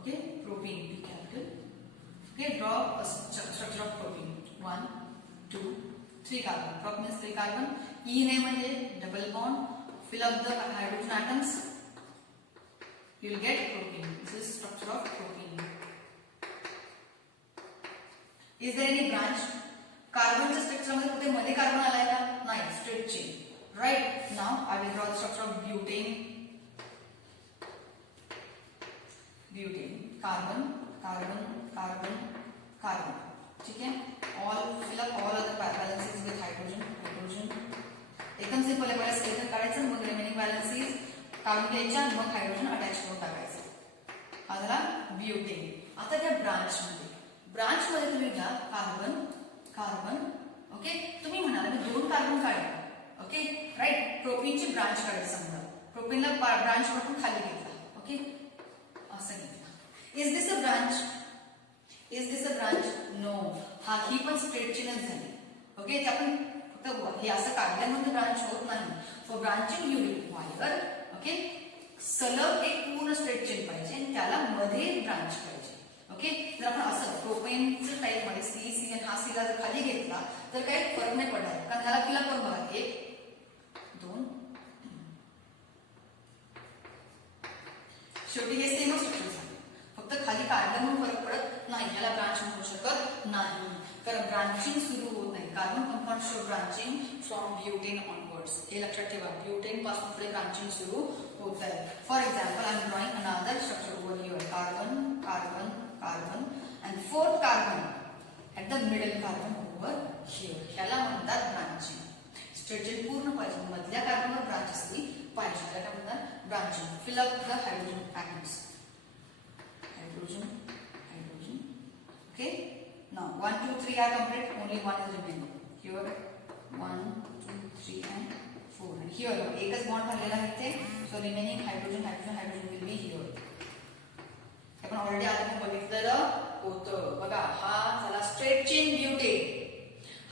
Okay, propene, be capital. Okay, draw a structure of propene. 1, 2, 3 carbon. Prop means 3 carbon. E name म्हणजे double bond. Fill up the hydrogen atoms. You will get propene. This is structure of propene. Is there any branch? Carbon च्या structure मध्ये कुठे मध्ये carbon आलाय का? नाही. Straight chain. Right. Now I will draw the structure of butane. Butane. Carbon, carbon, carbon, carbon. ठीक है, all fill up all other valencies with hydrogen. एकदम सिंपल आहे. पहिला स्केलेटन काढायचं, मग रिमेनिंग व्हॅलन्सीज काढून घ्यायच्या, मग हायड्रोजन अटॅच करून टाकायचं. हा झाला ब्युटेन. आता त्या ब्रांच मध्ये तुम्ही घ्या कार्बन, कार्बन. ओके, तुम्ही म्हणाल मी 2 कार्बन काढले. Okay, right. प्रोपीनची ब्रांच काढायची. समजा प्रोपीनला ब्रांच मधून खाली घेतला. ओके, असं घेतला. Is this a branch? Is this a branch? No. हा ही पण स्ट्रेट चेनच झाली. ओके, ते आपण फक्त हे असं काढल्यामध्ये ब्रांच होत नाही. For branching you require okay सलग एक पूर्ण स्ट्रेट चेन पाहिजे आणि त्याला मध्ये ब्रांच पाहिजे. ओके, जर आपण असं प्रोपेनच्या टाईप मध्ये सी आणि हा सीला जर खाली घेतला तर काही फरक नाही पडणार, कारण ह्याला फिलअप करून बघा. 1, 2, 3. शेवटी हे सेमच स्ट्रक्चर झालं. फक्त खाली काढलं म्हणून फरक पडत नाही. याला ब्रांच म्हणू शकत नाही, कारण ब्रांचिंग सुरू होत नाही. Carbon compound show branching from butane onwards. हे लक्षात ठेवा, ब्युटेन पासून पुढे ब्रांचिंग सुरू होत आहे. For example I am drawing another structure over here. Carbon, carbon, carbon and 4th carbon at the middle carbon over here. ह्याला म्हणतात ब्रांचिंग. स्ट्रेट पूर्ण पाहिजे, मधल्या कार्बनवर ब्रांच असली पाहिजे. त्याला म्हणतात branching. Fill up the hydrogen atoms. Hydrogen. Okay. Now 1, 2, 3 are complete. Only 1 is remaining. Here 1, 2, 3 and 4. And here एकच bond झालेला आहे इथे. So remaining hydrogen will be here. आपण ऑलरेडी आधी बघितलेलं होतं. बघा, हा झाला स्ट्रेट चेन ब्युटेन,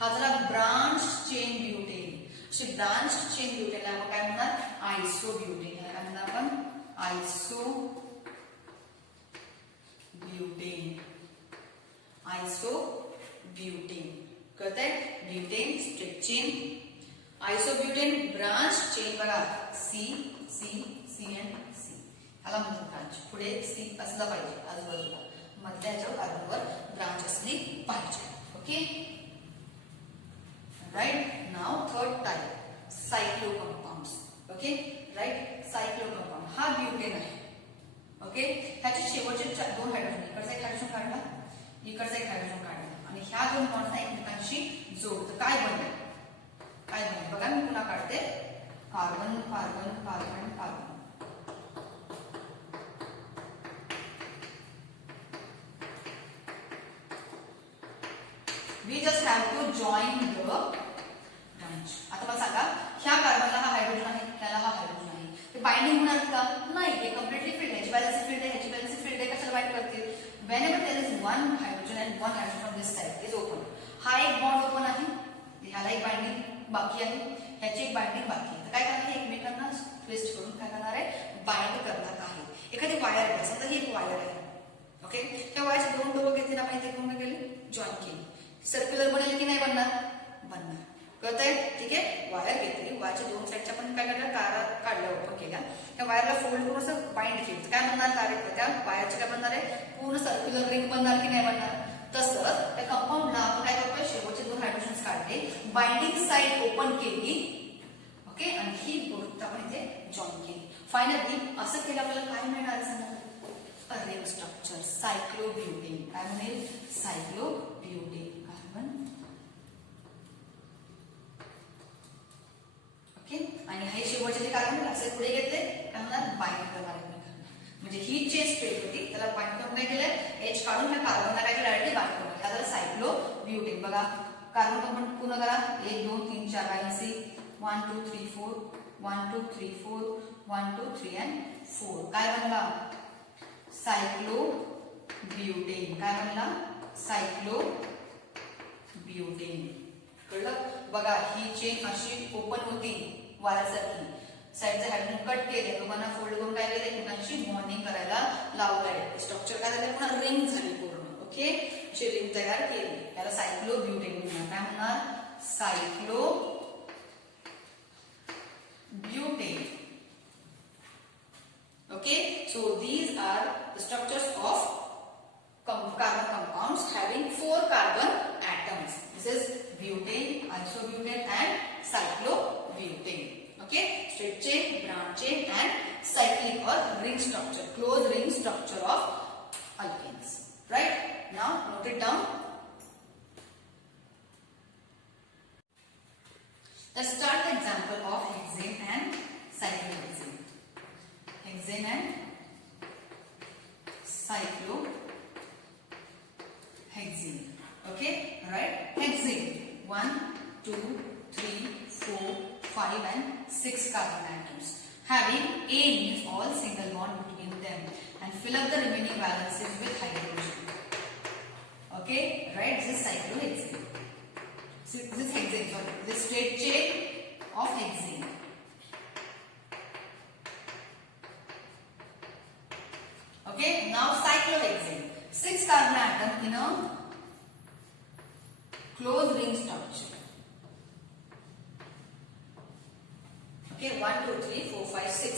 हा झाला ब्रांच चेन ब्युटेन. अशी ब्रांच चेन ब्युटेनला आपण काय म्हणणार? Iso butane. काय म्हणणार आपण? Iso butane. आयसोब्युटेन. कळतंय? Butane straight chain, isobutane branch chain. बघा सी सी सी अँड सी, ह्याला म्हणतात ब्रांच. पुढे सी असला पाहिजे आजूबाजूला, मधल्या ह्याच्यावर कार्बनवर ब्रांच असली पाहिजे. Okay, right. Now 3rd type cyclo compounds. Okay, right. Cyclo compound हा ब्युटेन आहे. ओके, ह्याचे शेवटचे 2 हायड्रोजन, इकडचा एक हायड्रोजन काढला, इकडचा एक हायड्रोजन काढला आणि ह्या 2 बॉन्ड्सना एकमेकांशी जोडतं. काय बनलं? बघा, मी पुन्हा काढते. Carbon, carbon, carbon, carbon. We just have to join the branch. आता मला सांगा, ह्या कार्बनला हा हायड्रोजन आहे, त्याला हा हायड्रोजन आहे. ते बाइंडिंग होणार का? नाही. हे कम्प्लीटली फिल्ड आहे. ह्याची बॅलन्स फील्ड आहे, ह्याची बॅलन्स फील्ड आहे. कशाला बाइंड करतील? Whenever there is one hydrogen and one hydrogen from this side is open. हा एक बॉन्ड ओपन आहे, ह्याला एक बाइंडिंग बाकी आहे, ह्याची एक बाइंडिंग बाकी आहे. तर काय करणार आहे? एकमेकांना ट्विस्ट करून काय करणार आहे? बाइंड करणार आहे. एखादी वायर आहे, समजा ही एक वायर आहे. ओके, त्या वायरचे 2 डोळे घेतले, आपण इथे करून गेले जॉईन केली. सर्क्युलर बनेल की नाही बनणार? बनणार. कळतंय? ठीक आहे. वायर घेतली, वायरच्या 2 साईडच्या पण काय करणार? तारा काढल्या, ओपन केल्या. त्या वायरला फोल्ड करून असं बाइंड केलं. काय बनणार? तारे. त्या वायरचे काय बनणार आहे? पूर्ण सर्क्युलर रिंग बनणार की नाही बनणार? तसंच त्या कंपाऊंडला आपण काय करतोय? शेवटचे 2 हायड्रोजन्स काढले, बाइंडिंग साईड ओपन केली. ओके, आणि ही गोष्ट आपण इथे जॉईन केली. फायनली असं केलं आपल्याला काय मिळणार? सांगा. Ring structure cyclobutane. काय म्हणेल? सायक्लोब्युटेन. कार्बन, म्हणजे ही चेन स्ट्रेट होती, त्याला बाइंड करून काय केलंय, H काढून त्या कार्बनला काय केलं, डायरेक्टली बाइंड करून त्याला सायक्लोब्युटेन. बघा कार्बन कंपाऊंड पूर्ण करा, 1 2 3 4 लाईनसी 1 2 3 4 1 2 3 4 1 2 3 and 4. काय बनला, सायक्लोब्युटेन. काय बनला, सायक्लोब्युटेन. कळलं. बघा ही चेन अशी ओपन होती वाऱ्यासारखी, साईडचे हायड्रोजन कट केले, दोघांना फोल्ड करून काय केलं, एकमेकांशी बॉन्डिंग करायला लावलंय. स्ट्रक्चर काय झालं, पुन्हा रिंग झाली पूर्ण. ओके, अशी रिंग तयार केली, त्याला सायक्लोब्युटेन म्हणणार. काय म्हणणार, cyclobutane. Okay, so these are the structures of carbon compounds having 4 carbon atoms. This is butane, isobutane and cyclobutane. Okay, straight chain, branch chain and cyclic or ring structure, closed ring structure of alkanes. Right? Now note it down. Let's start the example of hexane and cyclohexane. Hexane and cyclohexane. Okay, right? Hexane 1, 2, 3, 4, 5 and 6 carbon atoms having A means all single bond between them and fill up the remaining valences with hydrogen. Okay, right? This is cyclohexane. So this is hexane. Sorry, this straight chain of hexane. Okay, now cyclohexane. 6 carbon atom in a closed ring structure. Okay, 1, 2, 3, 4, 5, 6.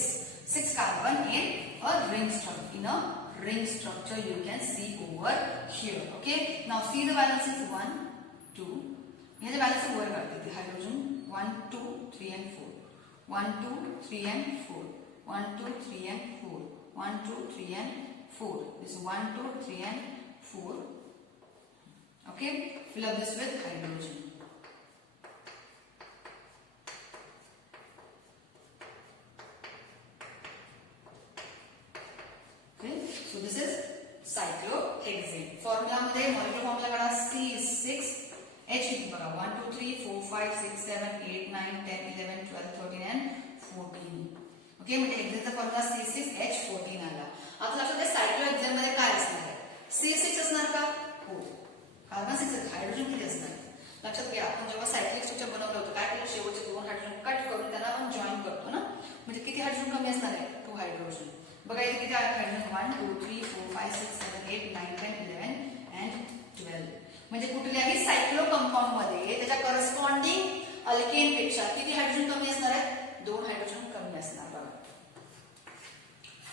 6 carbon in a ring structure. In a ring structure you can see over here. Okay, now see the valences 1, 2. Here the valences over the hydrogen 1, 2, 3 and 4. 1, 2, 3 and 4. 1, 2, 3 and 4. 1, 2, 3 and 4. This is 1, 2, 3 and 4. Okay, fill up this with hydrogen. Okay, so this is cyclohexane. Formula मध्ये molecular formula काढा, C6H बघा 1 2 3 4 5 6 7 8 9 10 11 12 13 and 14. ओके, म्हणजे हेक्सेनचा formula C6H14 आला. आता लक्षात घ्या सायक्लोहेक्सेन मध्ये काय असणार आहे, C6 असणार का, हो, कार्बन 6 हायड्रोजन किती असणार, लक्षात घ्या. आपण जेव्हा सायक्लिक स्ट्रक्चर बनवलं होतं काय केलं, शेवटचे 2 हायड्रोजन कट करून त्यांना आपण जॉईन करतो ना, म्हणजे किती हायड्रोजन कमी असणार आहे, 2 हायड्रोजन. बघा इथे किती हायड्रोजन 1 2 3 4 5 6 7 8 9 10 11 and 12. म्हणजे कुठल्याही सायक्लो कंपाऊंड मध्ये त्याच्या करस्पॉन्डिंग अल्केन पेक्षा किती हायड्रोजन कमी असणार आहे, 2 हायड्रोजन कमी असणार. बघा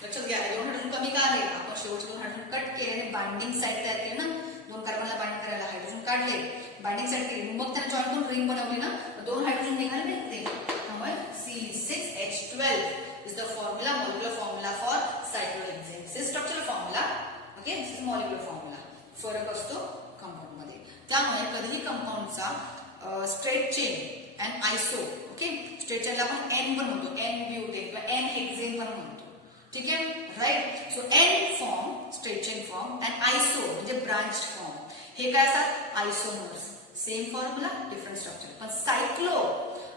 लक्षात घ्या, 2 हायड्रोजन कमी का आले, आपण शेवटचे 2 हायड्रोजन कट केले आणि बाइंडिंग साइड तयार केली ना, 2 कार्बनला बाइंड करायला हायड्रोजन काढले, बाइंडिंग साइड केली, मग त्यांना जॉईन करून रिंग बनवली ना, 2 हायड्रोजन निघाले नाही ते. त्यामुळे C6H12 is the formula, molecular formula for cyclohexane. This is structural formula. Okay, this is molecular formula. फरक असतो कंपाऊंड मध्ये. त्यामुळे कधीही कंपाऊंडचा straight chain and iso, okay, straight चेनला आपण N पण म्हणतो, N ब्युटेन किंवा N हेक्सेन पण म्हणतो. ठीक आहे, right. So N form straight chain form and iso म्हणजे ब्रांच फॉर्म, हे काय असतात, isomers. Same formula different structure. पण सायक्लो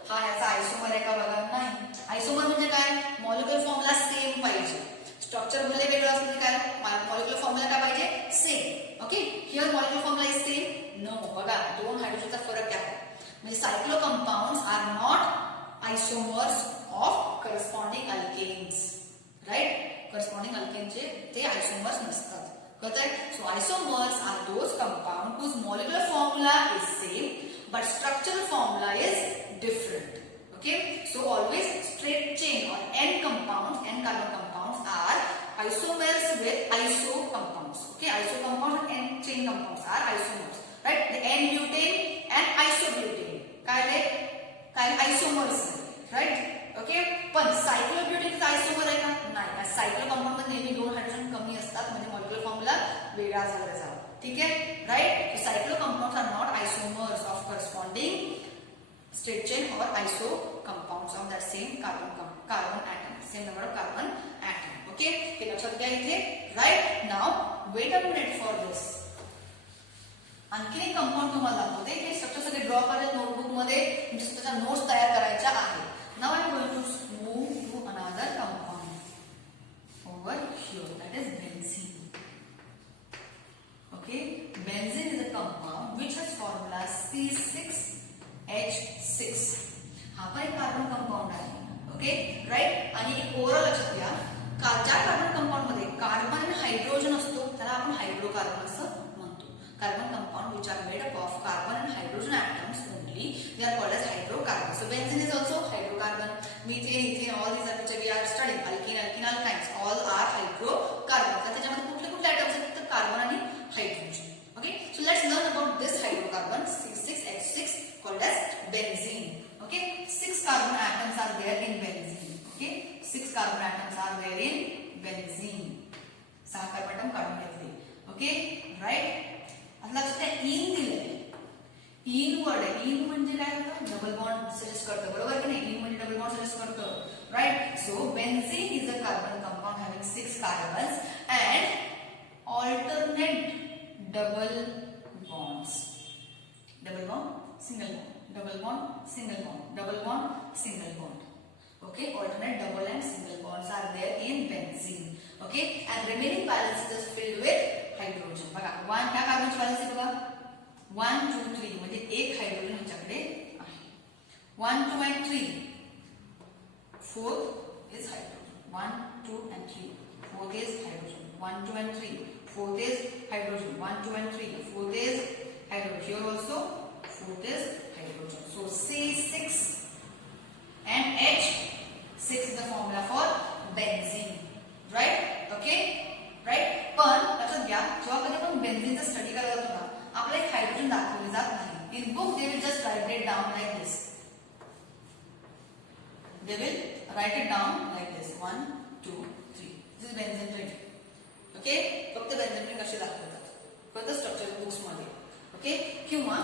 हा याचा आयसोमर आहे का बघा, नाही. आयसोमर म्हणजे काय, मॉलिक्युलर फॉर्म्युला सेम पाहिजे, स्ट्रक्चर भले वेगळं असलं काय, मॉलिक्युलर फॉर्म्युला काय पाहिजे, same. Okay, here molecular formula is same, no. बघा 2 हायड्रोजनचा फरक काय, म्हणजे cyclo compounds are not isomers of corresponding alkanes, right. Corresponding अल्केनचे ते आयसोमर्स नसतात, कळतंय. So isomers are those compound whose molecular formula is same but structural formula is different. Okay, so always straight chain or N compounds, N carbon compounds are isomers with iso compounds. Okay, iso compounds and N chain compounds are isomers, right. The N butane and isobutane काय आहे, काय isomers, right. Okay, पण cyclobutane चा isomer आहे का, नाही. सायक्लो कंपाऊंड मध्ये नेहमी 2 हायड्रोजन कमी असतात, म्हणजे मॉलिक्युलर फॉर्म्युला वेगळा झाला त्याचा. ठीक आहे, right. Cyclo compounds are not isomers of corresponding straight chain or iso compounds of that same carbon atom, same number of carbon atom. Okay, हे लक्षात घ्या इथे. Right. Now wait a minute for this. आणखी एक compound तुम्हाला दाखवते. हे structure सगळे ड्रॉ करायचे नोटबुक मध्ये, त्याच्या नोट्स तयार करायच्या आहेत. Now I am going to move to another compound over here, that is benzene. Okay, benzene is a compound which has formula C6H6. हा पण एक कार्बन कंपाऊंड आहे. Okay, right. आणि एक ओव्हरऑल लक्षात घ्या, ज्या कार्बन कंपाऊंड मध्ये कार्बन आणि हायड्रोजन असतो त्याला आपण हायड्रोकार्बन असं म्हणतो. Carbon compound which are made up of carbon and hydrogen atoms only, they are called as hydrocarbons. So benzene is also hydrocarbon. Methane, ethane, all these are which we are studying. Alkene, alkyl alkynes, all are hydrocarbons. तर त्याच्यामध्ये कुठले कुठले atoms आहेत तर कार्बन आणि hydrogen. Okay, so let's learn about this hydrocarbon C6H6 called as benzene. Okay, 6 carbon atoms are there in benzene. Okay, 6 carbon atoms are there in benzene. 6 carbon atom काढून घेतले. Okay, right. आता लक्षात घ्या, इन दिलंय. इन वर्ड आहे. इन म्हणजे काय होतं, डबल बॉन्ड सजेस्ट करतं, बरोबर की नाही. इन म्हणजे डबल बॉन्ड सजेस्ट करतं, right. So benzene is a carbon compound having 6 carbons and alternate double bonds. Double bond, single bond, double bond, single bond, double bond, single bond. Okay, alternate double and single bonds are there in benzene. Okay, and remaining valence is filled with hydrogen. बघा, वन ह्या कार्बनची व्हॅलेन्स आहे बघा, 1 2 3 म्हणजे एक हायड्रोजन ह्याच्याकडे आहे. 1 2 and 3, fourth is hydrogen. 1 2 and 3, fourth is hydrogen. 1 2 and 3, fourth is hydrogen. 1 2 and 3, fourth is hydrogen. Here also fourth is hydrogen. So C6 and H6 is the formula for benzene. Right? Okay? Right? पण लक्षात घ्या, जेव्हा कधी आपण बेन्झीनचा स्टडी करत असतो ना, आपल्याला एक हायड्रोजन दाखवले जात नाही. In book they will just write it down like this. They will write it down like this. 1 2 3. This is benzene ring. Okay, फक्त बेन्झीन रिंग कशी दाखवतात फक्त स्ट्रक्चर बुक्स मध्ये. ओके, किंवा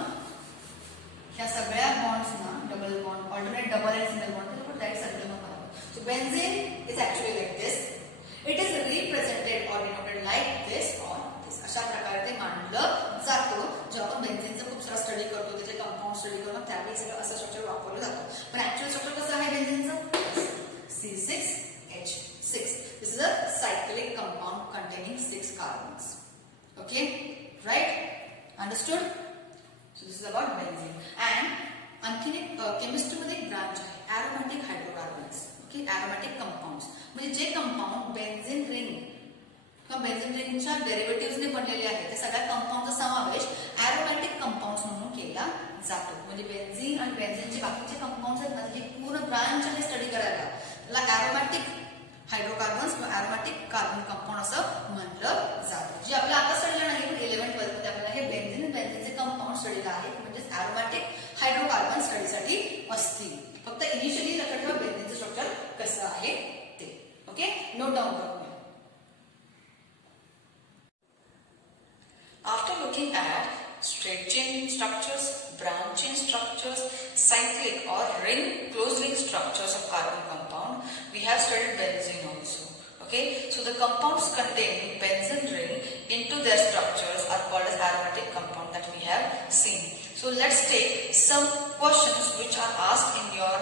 ह्या सगळ्या बॉन्ड्सना double bond, alternate double and single bond तर डायरेक्ट सर्कल मध्ये बनवतो. So benzene is actually like this. It is represented or denoted like this or this. अशा प्रकारे ते मांडलं जातं. जेव्हा आपण बेन्झीनचा खूप सारा स्टडी करतो, त्याचे कंपाऊंड स्टडी करतो, त्यावेळी सगळं असं स्ट्रक्चर वापरलं जातं. पण ऍक्च्युअल स्ट्रक्चर कसं आहे बेन्झीनचं? C6H6. This is a cyclic compound containing 6 carbons. Okay, right? Understood? So this is about benzene. And आणखीन एक केमिस्ट्री मध्ये एक ब्रांच आहे, aromatic hydrocarbons. Okay, aromatic compounds म्हणजे जे कंपाऊंड बेन्झीन रिंग किंवा बेन्झीन रिंगच्या डेरिव्हेटिव्हजने बनलेले आहेत, त्या सगळ्या कंपाऊंडचा समावेश aromatic compounds म्हणून केला जातो. म्हणजे बेन्झीन आणि बेन्झीनचे बाकीचे कंपाऊंड्स आहेत ना, त्याची पूर्ण ब्रांच आहे स्टडी करायला, त्याला aromatic हायड्रोकार्बन्स किंवा aromatic कार्बन कंपाऊंड असं म्हटलं जातं. जे आपल्या आता स्टडीला नाही, पण 11th 12th मध्ये आपल्याला हे बेन्झीन बेन्झीनचे कंपाऊंड स्टडीला आहेत, म्हणजे aromatic हायड्रोकार्बन स्टडीसाठी असतील. फक्त इनिशियली लक्षात ठेवा बेन्झीनचं स्ट्रक्चर कसं आहे ते. ओके, नोट डाउन करूया. After looking at straight chain structures, branch chain structures, cyclic or ring, closed ring structures of carbon compound, we have studied benzene also. Okay, so the compounds containing benzene ring into their structures are called as aromatic compound that we have seen. So let's take some questions which are asked in your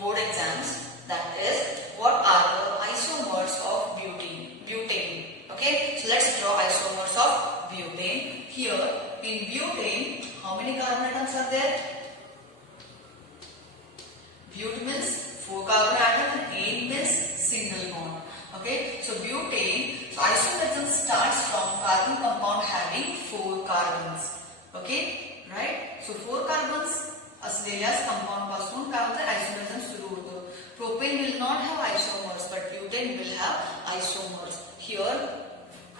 board exams. That is, what are the isomers of butane? Okay, so let's draw isomers of butane. Here in butane, how many carbon atoms are there? But means 4 carbon atom and 8 means single bond. Okay, so butane, so isomerism starts from carbon compound having 4 carbons. Okay, right? So 4 carbons असलेल्या कंपाउंड पासून काय होतं, आयसोमेरिझम सुरू होतं. Propane will not have isomers, but butane will have isomers. Here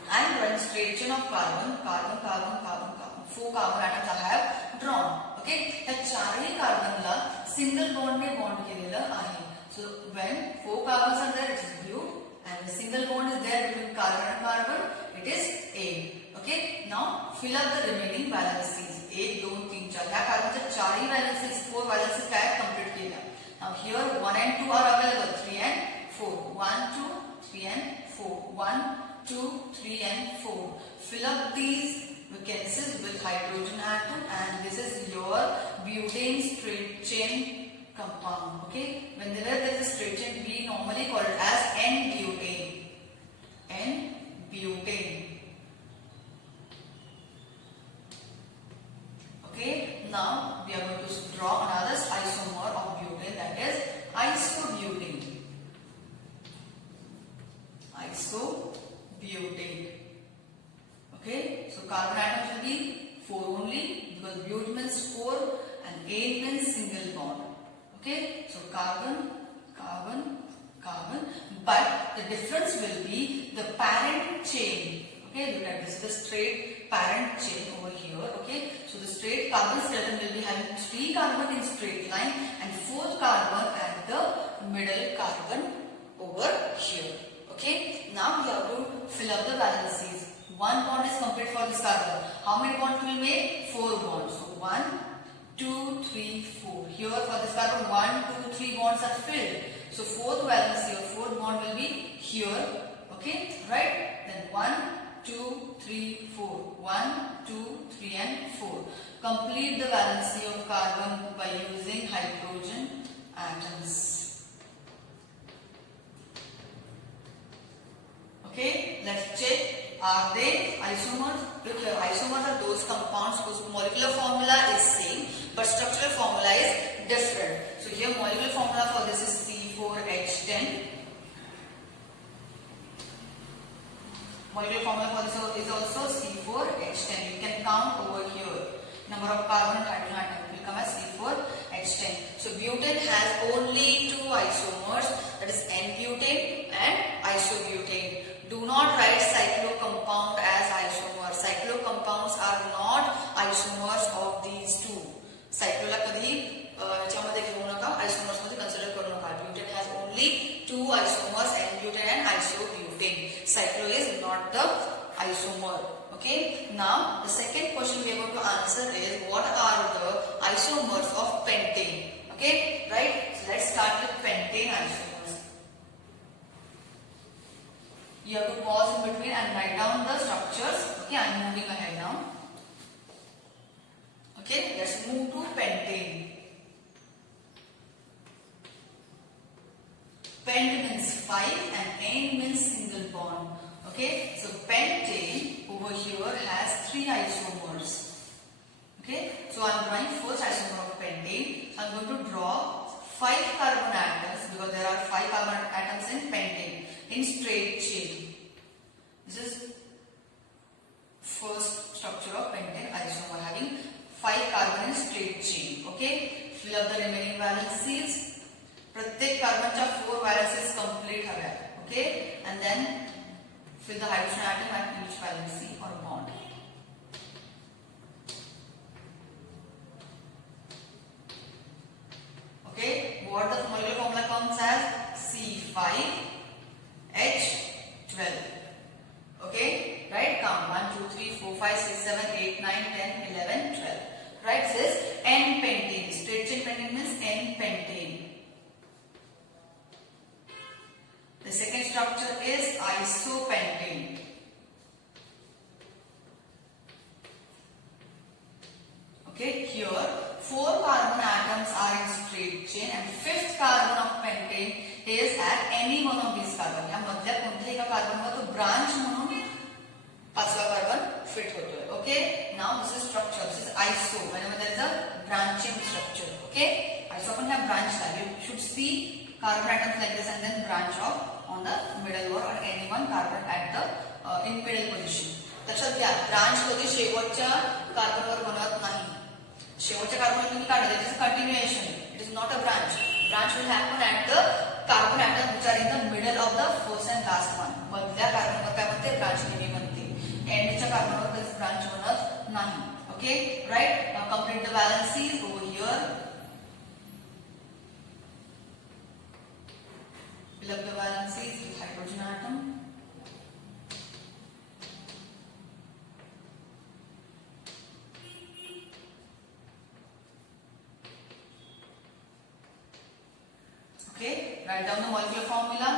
I am drawing straight chain of carbon, carbon, carbon, carbon, carbon. 4 carbon atoms I have drawn. Okay, ह्या चारही कार्बनला सिंगल बॉन्डने बॉन्ड केलेलं आहे. So when 4 carbons are there, it is blue, and the single bond is there between carbon and carbon, it is A. Okay, now fill up the remaining valencies. 1 2 3 4. ह्या कार्बनच्या चारही valencies, 4 valencies काय कंप्लीट केल्या. Now here 1 and 2 are available, 3 and 4. 1 2 3 and 4. 1, 2, 3 and 4. Fill up these vacancies with hydrogen atom, and this is your butane straight chain compound. Okay, whenever there is a straight chain, we normally call it as N-butane. N-butane. Okay, now we are going to draw another isomer of butane, that is isobutane. Isobutane. Okay, so carbon atoms will be 4 only, because but means 4 and 8 means single bond. Okay, so carbon, carbon, carbon, but the difference will be the parent chain. Okay, look at this, the straight parent chain over here. Okay, so the straight carbon skeleton will be having 3 carbon in straight line and 4th carbon at the middle carbon over here. Okay, now we have to fill up the valencies. 1 bond is complete for this carbon. How many bonds will make? 4 bonds. So 1, 2, 3, 4. Here for this carbon 1, 2, 3 bonds are filled. So 4th valency or 4th bond will be here. Okay, right? Then 1, 2, 3, 4. 1, 2, 3 and 4. Complete the valency of carbon by using hydrogen atoms. Okay, let's check. Are they isomers? Look here, isomers are those compounds whose molecular formula is same but structural formula is different. So here molecular formula for this is C4H10. Molecular formula for this is also C4H10. You can count over here. Number of carbon and hydrogen atoms will come as C4H10. So butane has only 2 isomers, that is N-butane and isobutane. Do not write cyclocompound as isomers. Cyclocompounds are not isomers of these two. Cyclola कधी याच्यामध्ये घेऊ नका, isomers मध्ये consider करू नका. Butane has only 2 isomers, N-butane and isobutane. Cyclo is not the isomer. Okay. Now the second question we are going to answer is what are the isomers of pentane? Okay, right? So let's start with pentane isomers. You have to pause in between and write down the structures. Okay, I am moving ahead now. Okay, let's move to pentane. Pent means 5 and ane means single bond. Okay, so pentane over here has 3 isomers. Okay, so I am drawing first isomer of pentane. So I am going to draw 5 carbon atoms because there are 5 carbon atoms in pentane in straight chain. This is first structure of pentane isomer having 5 carbon in straight chain. Okay, fill up the remaining valencies. प्रत्येक कार्बनच्या 4 valencies complete हव्या. Okay, and then fill the hydrogen atom at each valency or bond. Okay, what the molecular formula comes as C5H12. Okay, right? Count 1, 2, 3, 4, 5, 6, 7, 8, 9, 10, 11, 12. Right? This is N-pentane. Straight chain pentane means N-pentane. The second structure is isopentane. Okay, here 4 carbon atoms are in straight chain and 5th carbon of pentane is at any one of these carbon. या मधल्या कोणत्याही एका कार्बनवर तो ब्रांच म्हणून 5वा carbon fit होतोय. Okay, now this is structure. This is iso. Whenever there is a branching structure. Okay, iso आपण ह्या branch ला you should see carbon atoms like this and then branch off on the middle or any one carbon at the in middle position. लक्षात घ्या, ब्रांच कधी शेवटच्या कार्बनवर बनत नाही. शेवटच्या कार्बन तुम्ही काढले, it is a continuation. It is not a branch. Branch will happen at the carbon atom which are in the middle of the first and last one. मधल्या कार्बनवर काय म्हणते? ब्रांच नेहमी बनते. एंडच्या कार्बनवर कधीच ब्रांच बनत नाही. Okay, right? Now complete the valencies over here. Fill up the valencies with hydrogen atom. Okay, write down the molecular formula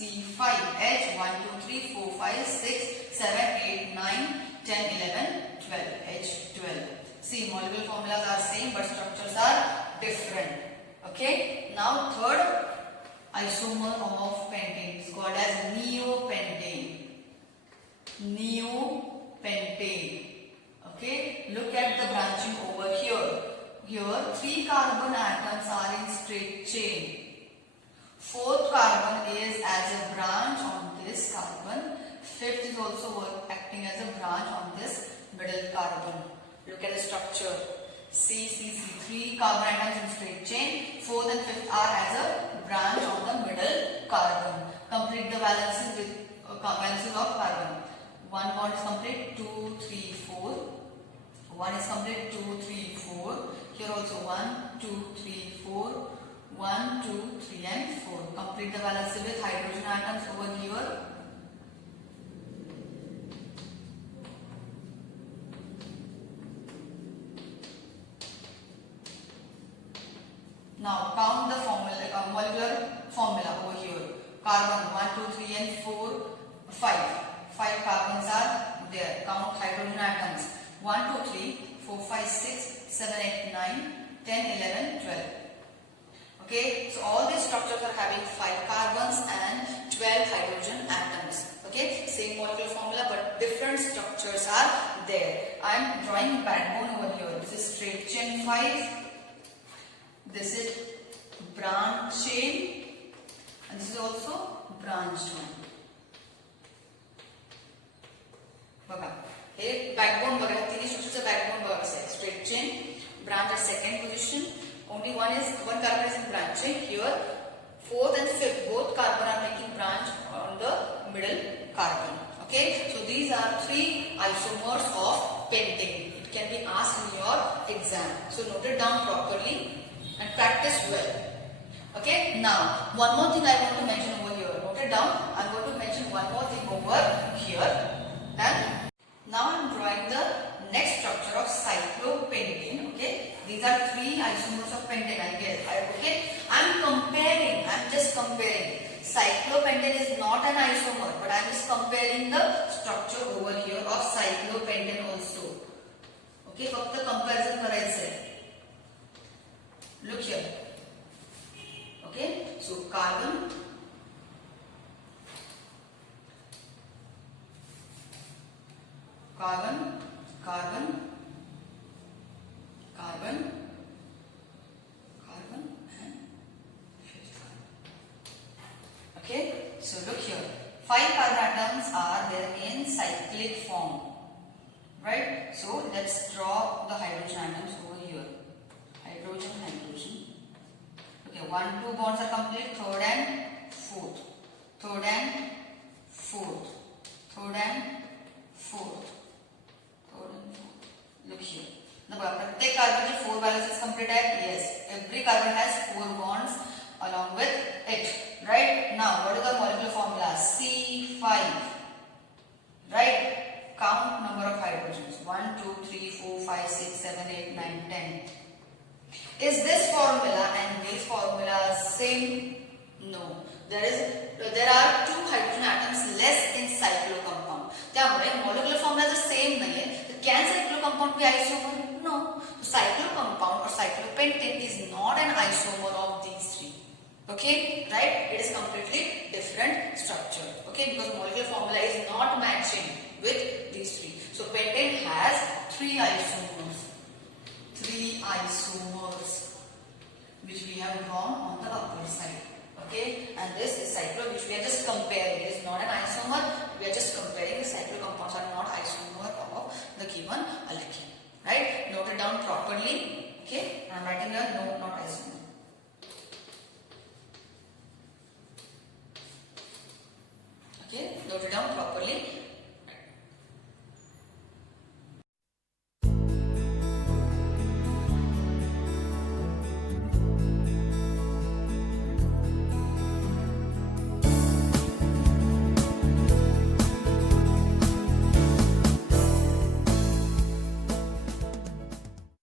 C5, H 1, 2, 3, 4, 5, 6, 7, 8, 9, 10, 11, 12, H12. See, molecular formulas are same but structures are different. Okay. Now third isomer of pentane is called as neopentane. Neopentane. Okay. Look at the branching over here. Here 3 carbon atoms are in straight chain. 4th carbon is as a branch on this carbon. 5th is also acting as a branch on this middle carbon. Look at the structure. C, 3 carbon atoms in straight chain. 4th and 5th are as a branch on the middle carbon. Complete the valences with valences of carbon. 1 bond is complete. 2, 3, 4. 1 is complete. 2, 3, 4. Here also 1, 2, 3, 4. 1, 2, 3 and 4. Complete the valence with hydrogen atoms over here. Now count the molecular formula over here. Carbon 1, 2, 3 and 4, 5. 5 carbons are there. Count hydrogen atoms. 1, 2, 3, 4, 5, 6, 7, 8, 9, 10, 11, 12. Okay, so all these structures are having 5 carbons and 12 hydrogen atoms. Okay, same molecular formula but different structures are there. I am drawing backbone over here. This is straight chain 5. This is branch chain and this is also branched one. बघा हे backbone बघा तिन्ही structureचं backbone बघा असं straight chain, branch at second position. Only one carbon is in branch chain. Here 4th and 5th both carbon are making branch on the middle carbon. Okay, so these are 3 isomers of pentane. It can be asked in your exam. So note it down properly and practice well. Okay, now one more thing I want to mention over here. Note it down. I am going to mention one more thing over here. And now I am drawing the next structure of cyclopentane. Okay, these are 3 isomers of pentane. Okay, I am just comparing. Cyclopentane is not an isomer, but I am just comparing the structure over here of cyclopentane also. Okay, फक्त comparison करायचं आहे. Look here. Okay, so carbon, carbon, carbon, carbon, carbon and fifth carbon. Okay, so look here. 5 carbon atoms are there in cyclic form. Right? So let's draw the hydrogen atoms over here. Hydrogen, hydrogen. Okay, 1, 2 bonds are complete. 3rd and 4th. 3rd and 4th. 3rd and 4th. 3rd and 4th. Look here. Now, प्रत्येक carbon के 4 valences complete है. Yes, every carbon has 4 bonds along with it. Right? Now, what is the molecular formula? C5. Right? Count number of hydrogens. 1, 2, 3, 4, 5, 6, 7, 8, 9, 10. Is this formula and this formula same? No. There are 2 hydrogen atoms less in cyclo compound. त्यामुळे molecular formula जर same नाहीये, तर can cyclo compound be isomer? No. Cyclo compound or cyclopentane is not an isomer of these 3. Okay, right? It is completely different structure. Okay, because molecular formula is not matching with these 3. So pentane has 3 isomers. 3 isomers which we have drawn on the upper side. Okay, and this is cyclo which we are just comparing. It is not an isomer. We are just comparing. The cyclo compounds are not isomer of the given alkene. Right? Note it down properly. Okay, I am writing here no, not isomer. Okay, note it down properly.